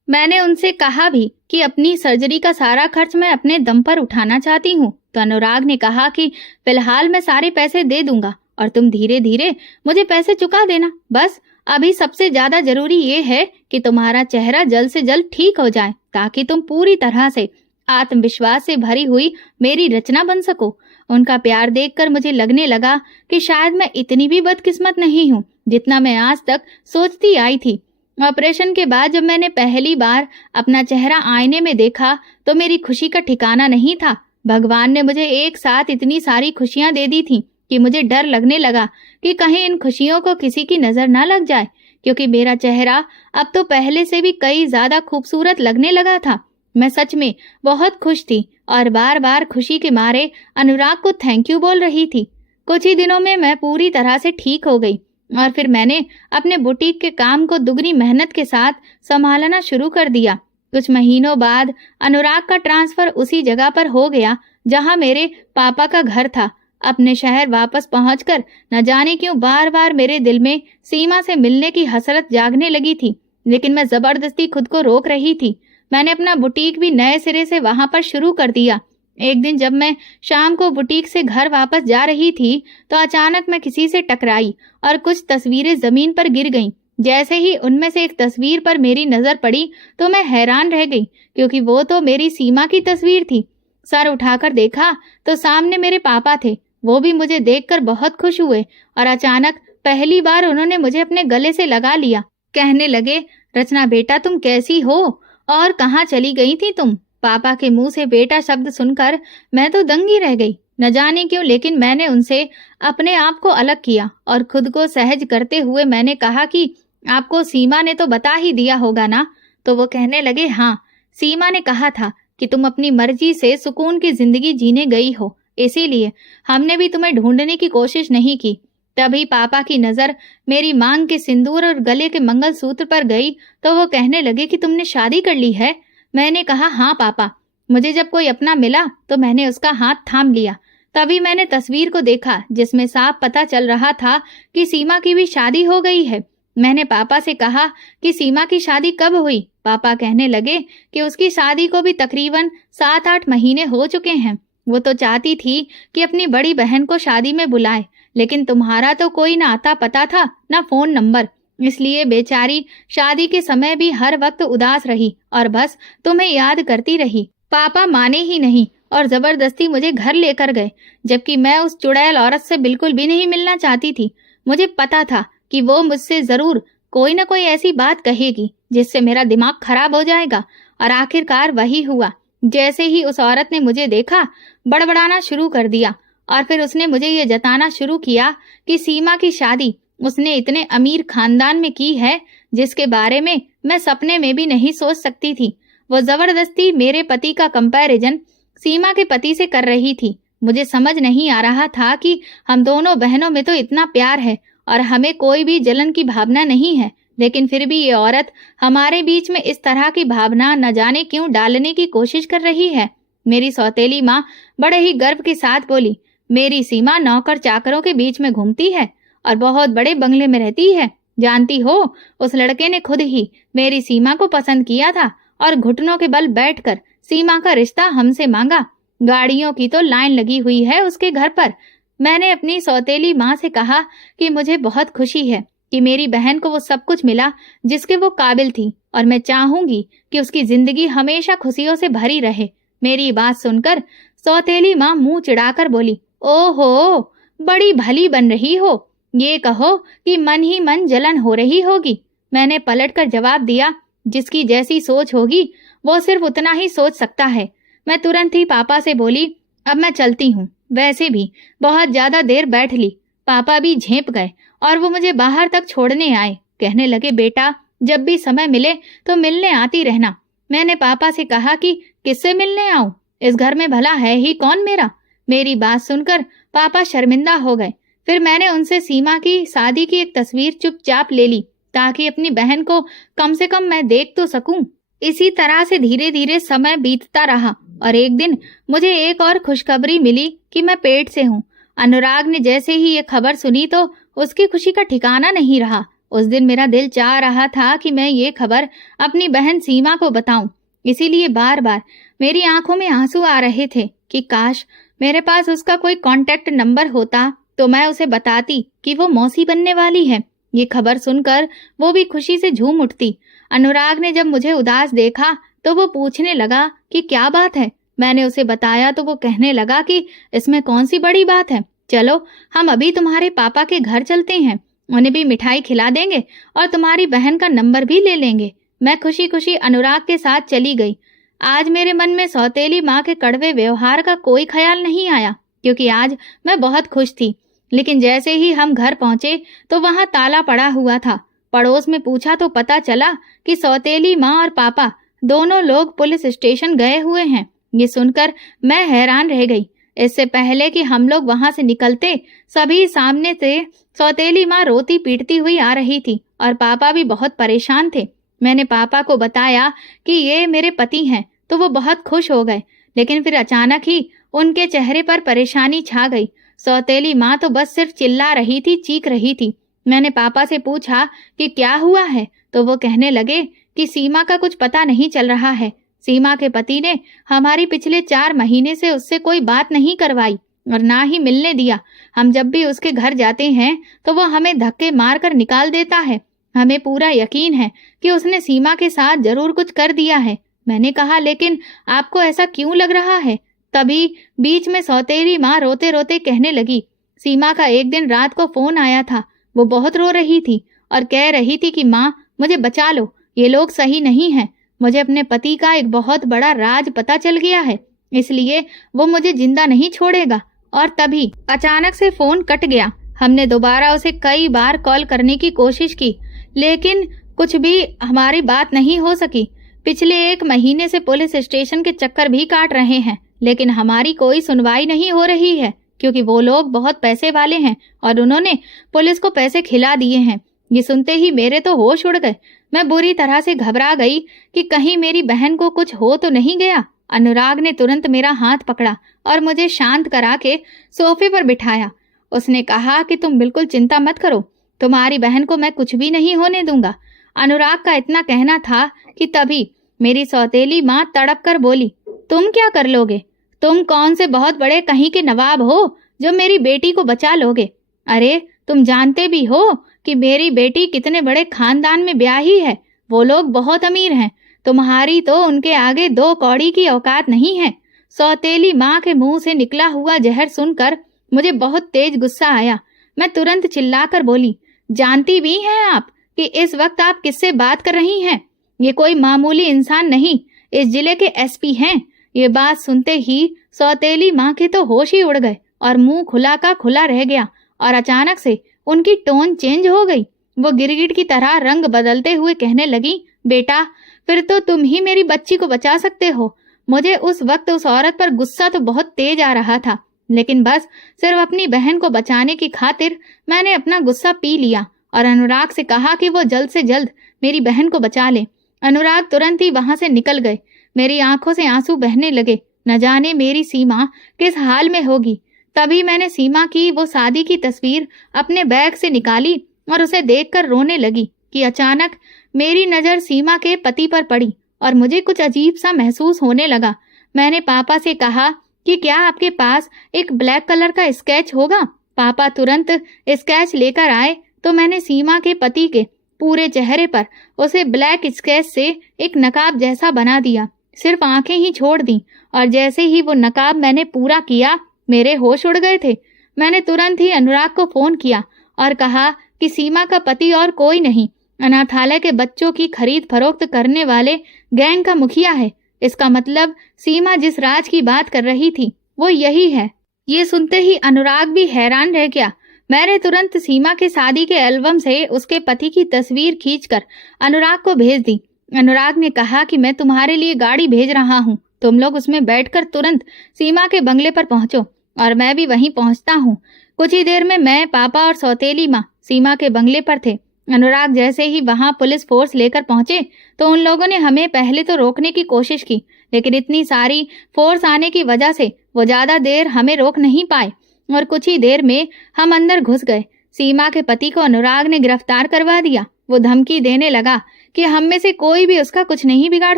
मैंने उनसे कहा भी कि अपनी सर्जरी का सारा खर्च मैं अपने दम पर उठाना चाहती हूँ, तो अनुराग ने कहा कि फिलहाल मैं सारे पैसे दे दूंगा और तुम धीरे धीरे मुझे पैसे चुका देना। बस अभी सबसे ज्यादा जरूरी ये है कि तुम्हारा चेहरा जल्द से जल्द ठीक हो जाए, ताकि तुम पूरी तरह से आत्मविश्वास से भरी हुई मेरी रचना बन सको। उनका प्यार देखकर मुझे लगने लगा कि शायद मैं इतनी भी बदकिस्मत नहीं हूँ जितना मैं आज तक सोचती आई थी। ऑपरेशन के बाद जब मैंने पहली बार अपना चेहरा आईने में देखा तो मेरी खुशी का ठिकाना नहीं था। भगवान ने मुझे एक साथ इतनी सारी खुशियां दे दी थी कि मुझे डर लगने लगा कि कहीं इन खुशियों को किसी की नजर न लग जाए, क्योंकि मेरा चेहरा अब तो पहले से भी कई ज्यादा खूबसूरत लगने लगा था। मैं सच में बहुत खुश थी और बार बार खुशी के मारे अनुराग को थैंक यू बोल रही थी। कुछ ही दिनों में मैं पूरी तरह से ठीक हो गई और फिर मैंने अपने बुटीक के काम को दुगनी मेहनत के साथ संभालना शुरू कर दिया। कुछ महीनों बाद अनुराग का ट्रांसफर उसी जगह पर हो गया जहां मेरे पापा का घर था। अपने शहर वापस पहुंचकर न जाने क्यों बार बार मेरे दिल में सीमा से मिलने की हसरत जागने लगी थी, लेकिन मैं जबरदस्ती खुद को रोक रही थी। मैंने अपना बुटीक भी नए सिरे से वहां पर शुरू कर दिया। एक दिन जब मैं शाम को बुटीक से घर वापस जा रही थी तो अचानक मैं किसी से टकराई और कुछ तस्वीरें जमीन पर गिर गईं। जैसे ही उनमें से एक तस्वीर पर मेरी नजर पड़ी तो मैं हैरान रह गई, क्योंकि वो तो मेरी सीमा की तस्वीर थी। सर उठाकर देखा तो सामने मेरे पापा थे। वो भी मुझे देखकर बहुत खुश हुए और अचानक पहली बार उन्होंने मुझे अपने गले से लगा लिया। कहने लगे, रचना बेटा तुम कैसी हो और कहाँ चली गई थी तुम? पापा के मुंह से बेटा शब्द सुनकर मैं तो दंगी रह गई। न जाने क्यों, लेकिन मैंने उनसे अपने आप को अलग किया और खुद को सहज करते हुए मैंने कहा कि आपको सीमा ने तो बता ही दिया होगा ना? तो वो कहने लगे, हाँ, सीमा ने कहा था कि तुम अपनी मर्जी से सुकून की जिंदगी जीने गई हो, इसीलिए हमने भी तुम्हें ढूंढने की कोशिश नहीं की। तभी पापा की नजर मेरी मांग के सिंदूर और गले के मंगलसूत्र पर गई तो वो कहने लगे कि तुमने शादी कर ली है? मैंने कहा, हाँ पापा। मुझे जब कोई अपना मिला तो मैंने उसका हाथ थाम लिया। तभी मैंने तस्वीर को देखा जिसमें साफ पता चल रहा था कि सीमा की भी शादी हो गई है। मैंने पापा से कहा कि सीमा की शादी कब हुई? पापा कहने लगे कि उसकी शादी को भी तकरीबन 7-8 महीने हो चुके हैं। वो तो चाहती थी कि अपनी बड़ी बहन को शादी में बुलाए, लेकिन तुम्हारा तो कोई ना आता पता था ना फोन नंबर, इसलिए बेचारी शादी के समय भी हर वक्त उदास रही और बस तुम्हें याद करती रही। पापा माने ही नहीं और जबरदस्ती मुझे घर लेकर गए, जबकि मैं उस चुड़ैल औरत से बिल्कुल भी नहीं मिलना चाहती थी। मुझे पता था कि वो मुझसे जरूर कोई न कोई ऐसी बात कहेगी जिससे मेरा दिमाग खराब हो जाएगा, और आखिरकार वही हुआ। जैसे ही उस औरत ने मुझे देखा, बड़बड़ाना शुरू कर दिया और फिर उसने मुझे ये जताना शुरू किया कि सीमा की शादी उसने इतने अमीर खानदान में की है जिसके बारे में मैं सपने में भी नहीं सोच सकती थी। वो जबरदस्ती मेरे पति का कंपैरिजन सीमा के पति से कर रही थी। मुझे समझ नहीं आ रहा था कि हम दोनों बहनों में तो इतना प्यार है और हमें कोई भी जलन की भावना नहीं है, लेकिन फिर भी ये औरत हमारे बीच में इस तरह की भावना न जाने क्यों डालने की कोशिश कर रही है। मेरी सौतेली माँ बड़े ही गर्व के साथ बोली, मेरी सीमा नौकर चाकरों के बीच में घूमती है और बहुत बड़े बंगले में रहती है। जानती हो, उस लड़के ने खुद ही मेरी सीमा को पसंद किया था और घुटनों के बल बैठकर सीमा का रिश्ता हमसे मांगा। गाड़ियों की तो लाइन लगी हुई है उसके घर पर। मैंने अपनी सौतेली माँ से कहा कि मुझे बहुत खुशी है कि मेरी बहन को वो सब कुछ मिला जिसके वो काबिल थी और मैं चाहूंगी कि उसकी जिंदगी हमेशा खुशियों से भरी रहे। मेरी बात सुनकर सौतेली माँ मुंह चिढ़ाकर बोली, ओहो, बड़ी भली बन रही हो, ये कहो कि मन ही मन जलन हो रही होगी। मैंने पलटकर जवाब दिया, जिसकी जैसी सोच होगी वो सिर्फ उतना ही सोच सकता है। मैं तुरंत ही पापा से बोली, अब मैं चलती हूँ। वैसे भी बहुत ज्यादा देर बैठ ली। पापा भी झेप गए और वो मुझे बाहर तक छोड़ने आए। कहने लगे, बेटा जब भी समय मिले तो मिलने आती रहना। मैंने पापा से कहा कि किससे मिलने आऊं? इस घर में भला है ही कौन मेरा? मेरी बात सुनकर पापा शर्मिंदा हो गए। फिर मैंने उनसे सीमा की शादी की एक तस्वीर चुपचाप ले ली ताकि अपनी बहन को कम से कम मैं देख तो सकूं। इसी तरह से धीरे धीरे समय बीतता रहा और एक दिन मुझे एक और खुशखबरी मिली कि मैं पेट से हूँ। अनुराग ने जैसे ही ये खबर सुनी तो उसकी खुशी का ठिकाना नहीं रहा। उस दिन मेरा दिल चाह रहा था कि मैं ये खबर अपनी बहन सीमा को बताऊं, इसीलिए बार बार मेरी आंखों में आंसू आ रहे थे कि काश मेरे पास उसका कोई कांटेक्ट नंबर होता तो मैं उसे बताती कि वो मौसी बनने वाली है। ये खबर सुनकर वो भी खुशी से झूम उठती। अनुराग ने जब मुझे उदास देखा तो वो पूछने लगा कि क्या बात है। मैंने उसे बताया तो वो कहने लगा कि इसमें कौन सी बड़ी बात है, चलो हम अभी तुम्हारे पापा के घर चलते हैं, उन्हें भी मिठाई खिला देंगे और तुम्हारी बहन का नंबर भी ले लेंगे। मैं खुशी खुशी अनुराग के साथ चली गई। आज मेरे मन में सौतेली माँ के कड़वे व्यवहार का कोई ख्याल नहीं आया, क्योंकि आज मैं बहुत खुश थी। लेकिन जैसे ही हम घर पहुंचे तो वहां ताला पड़ा हुआ था। पड़ोस में पूछा तो पता चला कि सौतेली माँ और पापा दोनों लोग पुलिस स्टेशन गए हुए हैं। ये सुनकर मैं हैरान रह गई। इससे पहले कि हम लोग वहां से निकलते, सभी सामने से सौतेली माँ रोती पीटती हुई आ रही थी और पापा भी बहुत परेशान थे। मैंने पापा को बताया कि ये मेरे पति हैं, तो वो बहुत खुश हो गए, लेकिन फिर अचानक ही उनके चेहरे पर परेशानी छा गई। सौतेली माँ तो बस सिर्फ चिल्ला रही थी, चीख रही थी। मैंने पापा से पूछा कि क्या हुआ है, तो वो कहने लगे कि सीमा का कुछ पता नहीं चल रहा है। सीमा के पति ने हमारी पिछले 4 महीने से उससे कोई बात नहीं करवाई और ना ही मिलने दिया। हम जब भी उसके घर जाते हैं तो वो हमें धक्के मारकर निकाल देता है। हमें पूरा यकीन है कि उसने सीमा के साथ जरूर कुछ कर दिया है। मैंने कहा, लेकिन आपको ऐसा क्यों लग रहा है? तभी बीच में सौतेली माँ रोते रोते कहने लगी, सीमा का एक दिन रात को फोन आया था। वो बहुत रो रही थी और कह रही थी कि माँ, मुझे बचा लो, ये लोग सही नहीं हैं। मुझे अपने पति का एक बहुत बड़ा राज पता चल गया है, इसलिए वो मुझे जिंदा नहीं छोड़ेगा। और तभी अचानक से फोन कट गया। हमने दोबारा उसे कई बार कॉल करने की कोशिश की, लेकिन कुछ भी हमारी बात नहीं हो सकी। पिछले 1 महीने से पुलिस स्टेशन के चक्कर भी काट रहे हैं, लेकिन हमारी कोई सुनवाई नहीं हो रही है, क्योंकि वो लोग बहुत पैसे वाले हैं और उन्होंने पुलिस को पैसे खिला दिए हैं। ये सुनते ही मेरे तो होश उड़ गए। मैं बुरी तरह से घबरा गई कि कहीं मेरी बहन को कुछ हो तो नहीं गया। अनुराग ने तुरंत मेरा हाथ पकड़ा और मुझे शांत करा के सोफे पर बिठाया। उसने कहा कि तुम बिल्कुल चिंता मत करो, तुम्हारी बहन को मैं कुछ भी नहीं होने दूंगा। अनुराग का इतना कहना था कि तभी मेरी सौतेली माँ तड़प कर बोली, तुम क्या कर लोगे? तुम कौन से बहुत बड़े कहीं के नवाब हो जो मेरी बेटी को बचा लोगे? अरे तुम जानते भी हो कि मेरी बेटी कितने बड़े खानदान में ब्याही है। वो लोग बहुत अमीर हैं। तुम्हारी तो उनके आगे 2 कौड़ी की औकात नहीं है। सौतेली माँ के मुंह से निकला हुआ जहर सुनकर मुझे बहुत तेज गुस्सा आया। मैं तुरंत चिल्लाकर बोली, जानती भी हैं आप कि इस वक्त आप किससे बात कर रही हैं? ये कोई मामूली इंसान नहीं, इस जिले के एसपी हैं। ये बात सुनते ही सौतेली माँ के तो होश ही उड़ गए और मुंह खुला का खुला रह गया और अचानक से उनकी टोन चेंज हो गई। वो गिरगिट की तरह रंग बदलते हुए कहने लगी, बेटा, फिर तो तुम ही मेरी बच्ची को बचा सकते हो। मुझे उस वक्त उस औरत पर गुस्सा तो बहुत तेज आ रहा था, लेकिन बस सिर्फ अपनी बहन को बचाने की खातिर मैंने अपना गुस्सा पी लिया और अनुराग से कहा कि वो जल्द से जल्द मेरी बहन को बचा ले। अनुराग तुरंत ही वहां से निकल गए। मेरी आंखों से आंसू बहने लगे। न जाने मेरी सीमा किस हाल में होगी। तभी मैंने सीमा की वो शादी की तस्वीर अपने बैग से निकाली और उसे देखकर रोने लगी कि अचानक मेरी नजर सीमा के पति पर पड़ी और मुझे कुछ अजीब सा महसूस होने लगा। मैंने पापा से कहा कि क्या आपके पास एक ब्लैक कलर का स्केच होगा? पापा तुरंत स्केच लेकर आए तो मैंने सीमा के पति के पूरे चेहरे पर उसे ब्लैक स्केच से एक नकाब जैसा बना दिया। सिर्फ आंखें ही छोड़ दी और जैसे ही वो नकाब मैंने पूरा किया, मेरे होश उड़ गए थे। मैंने तुरंत ही अनुराग को फोन किया और कहा कि सीमा का पति और कोई नहीं, अनाथालय के बच्चों की खरीद फरोख्त करने वाले गैंग का मुखिया है। इसका मतलब सीमा जिस राज की बात कर रही थी वो यही है। ये सुनते ही अनुराग भी हैरान रह गया। मैंने तुरंत सीमा के शादी के एल्बम से उसके पति की तस्वीर खींचकर अनुराग को भेज दी। अनुराग ने कहा कि मैं तुम्हारे लिए गाड़ी भेज रहा हूँ, तुम लोग उसमें बैठकर तुरंत सीमा के बंगले पर पहुंचो और मैं भी वहीं पहुंचता हूँ। कुछ ही देर में मैं, पापा और सौतेली माँ सीमा के बंगले पर थे। अनुराग जैसे ही वहां पुलिस फोर्स लेकर पहुंचे तो उन लोगों ने हमें पहले तो रोकने की कोशिश की, लेकिन इतनी सारी फोर्स आने की वजह से वो ज्यादा देर हमें रोक नहीं पाए और कुछ ही देर में हम अंदर घुस गए। सीमा के पति को अनुराग ने गिरफ्तार करवा दिया। वो धमकी देने लगा कि हम में से कोई भी उसका कुछ नहीं बिगाड़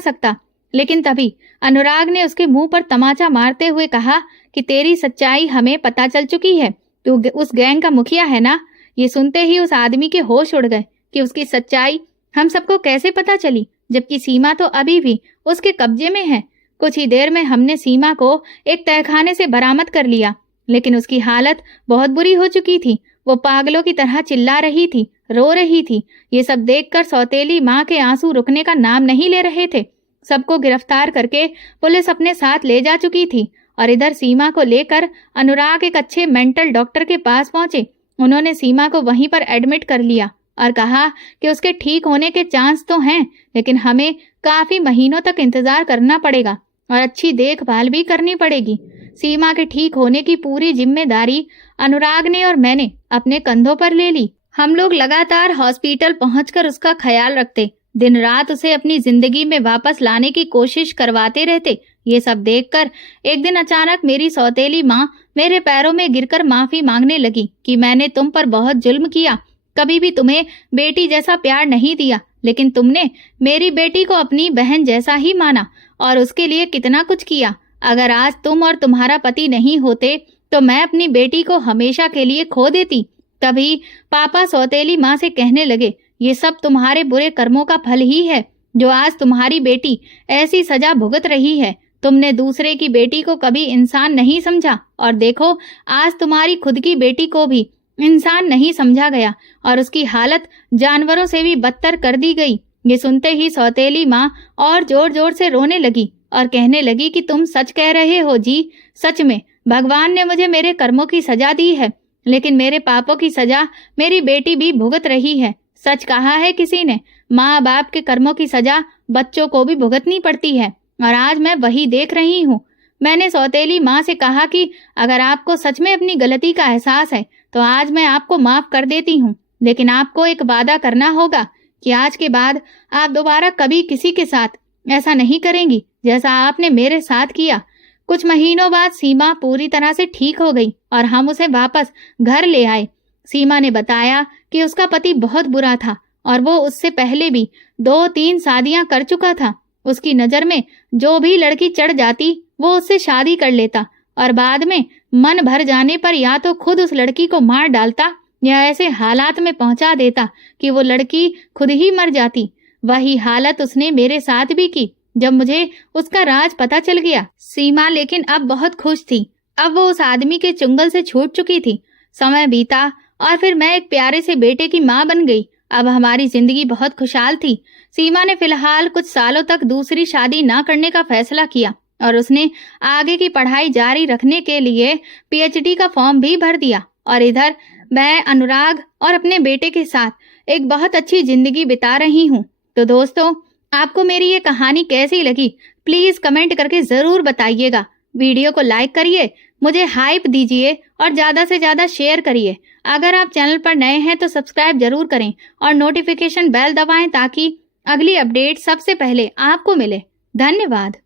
सकता, लेकिन तभी अनुराग ने उसके मुंह पर तमाचा मारते हुए कहा कि तेरी सच्चाई हमें पता चल चुकी है, तू उस गैंग का मुखिया है ना। ये सुनते ही उस आदमी के होश उड़ गए कि उसकी सच्चाई हम सबको कैसे पता चली, जबकि सीमा तो अभी भी उसके कब्जे में है। कुछ ही देर में हमने सीमा को एक तहखाने से बरामद कर लिया, लेकिन उसकी हालत बहुत बुरी हो चुकी थी। वो पागलों की तरह चिल्ला रही थी, रो रही थी। ये सब देखकर सौतेली माँ के आंसू रुकने का नाम नहीं ले रहे थे। सबको गिरफ्तार करके पुलिस अपने साथ ले जा चुकी थी और इधर सीमा को लेकर अनुराग एक अच्छे मेंटल डॉक्टर के पास पहुंचे। उन्होंने सीमा को वहीं पर एडमिट कर लिया और कहा कि उसके ठीक होने के चांस तो हैं, लेकिन हमें काफी महीनों तक इंतजार करना पड़ेगा और अच्छी देखभाल भी करनी पड़ेगी। सीमा के ठीक होने की पूरी जिम्मेदारी अनुराग ने और मैंने अपने कंधों पर ले ली। हम लोग लगातार हॉस्पिटल पहुंचकर उसका ख्याल रखते, दिन रात उसे अपनी जिंदगी में वापस लाने की कोशिश करवाते रहते। ये सब देखकर एक दिन अचानक मेरी सौतेली माँ मेरे पैरों में गिरकर माफी मांगने लगी कि मैंने तुम पर बहुत जुल्म किया, कभी भी तुम्हें बेटी जैसा प्यार नहीं दिया, लेकिन तुमने मेरी बेटी को अपनी बहन जैसा ही माना और उसके लिए कितना कुछ किया। अगर आज तुम और तुम्हारा पति नहीं होते तो मैं अपनी बेटी को हमेशा के लिए खो देती। तभी पापा सौतेली माँ से कहने लगे, ये सब तुम्हारे बुरे कर्मों का फल ही है जो आज तुम्हारी बेटी ऐसी सजा भुगत रही है। तुमने दूसरे की बेटी को कभी इंसान नहीं समझा और देखो आज तुम्हारी खुद की बेटी को भी इंसान नहीं समझा गया और उसकी हालत जानवरों से भी बदतर कर दी गई। ये सुनते ही सौतेली माँ और जोर जोर से रोने लगी और कहने लगी कि तुम सच कह रहे हो जी, सच में भगवान ने मुझे मेरे कर्मों की सजा दी है, लेकिन मेरे पापों की सजा मेरी बेटी भी भुगत रही है। सच कहा है किसी ने, माँ बाप के कर्मों की सजा बच्चों को भी भुगतनी पड़ती है और आज मैं वही देख रही हूँ। मैंने सौतेली माँ से कहा कि अगर आपको सच में अपनी गलती का एहसास है तो आज मैं आपको माफ कर देती हूँ, लेकिन आपको एक वादा करना होगा कि आज के बाद आप दोबारा कभी किसी के साथ ऐसा नहीं करेंगी जैसा आपने मेरे साथ किया। कुछ महीनों बाद सीमा पूरी तरह से ठीक हो गई और हम उसे वापस घर ले आए। सीमा ने बताया कि उसका पति बहुत बुरा था और वो उससे पहले भी 2-3 शादियां कर चुका था। उसकी नजर में जो भी लड़की चढ़ जाती वो उससे शादी कर लेता और बाद में मन भर जाने पर या तो खुद उस लड़की को मार डालता या ऐसे हालात में पहुंचा देता कि वो लड़की खुद ही मर जाती। वही हालत उसने मेरे साथ भी की जब मुझे उसका राज पता चल गया। सीमा लेकिन अब बहुत खुश थी। अब वो उस आदमी के चुंगल से छूट चुकी थी। समय बीता और फिर मैं एक प्यारे से बेटे की माँ बन गई। अब हमारी जिंदगी बहुत खुशहाल थी। सीमा ने फिलहाल कुछ सालों तक दूसरी शादी ना करने का फैसला किया और उसने आगे की पढ़ाई जारी रखने के लिए पीएचडी का फॉर्म भी भर दिया। और इधर मैं अनुराग और अपने बेटे के साथ एक बहुत अच्छी जिंदगी बिता रही हूँ। तो दोस्तों, आपको मेरी ये कहानी कैसी लगी प्लीज कमेंट करके जरूर बताइएगा। वीडियो को लाइक करिए, मुझे हाइप दीजिए और ज्यादा से ज्यादा शेयर करिए। अगर आप चैनल पर नए हैं तो सब्सक्राइब जरूर करें और नोटिफिकेशन बेल दबाएं ताकि अगली अपडेट सबसे पहले आपको मिले। धन्यवाद।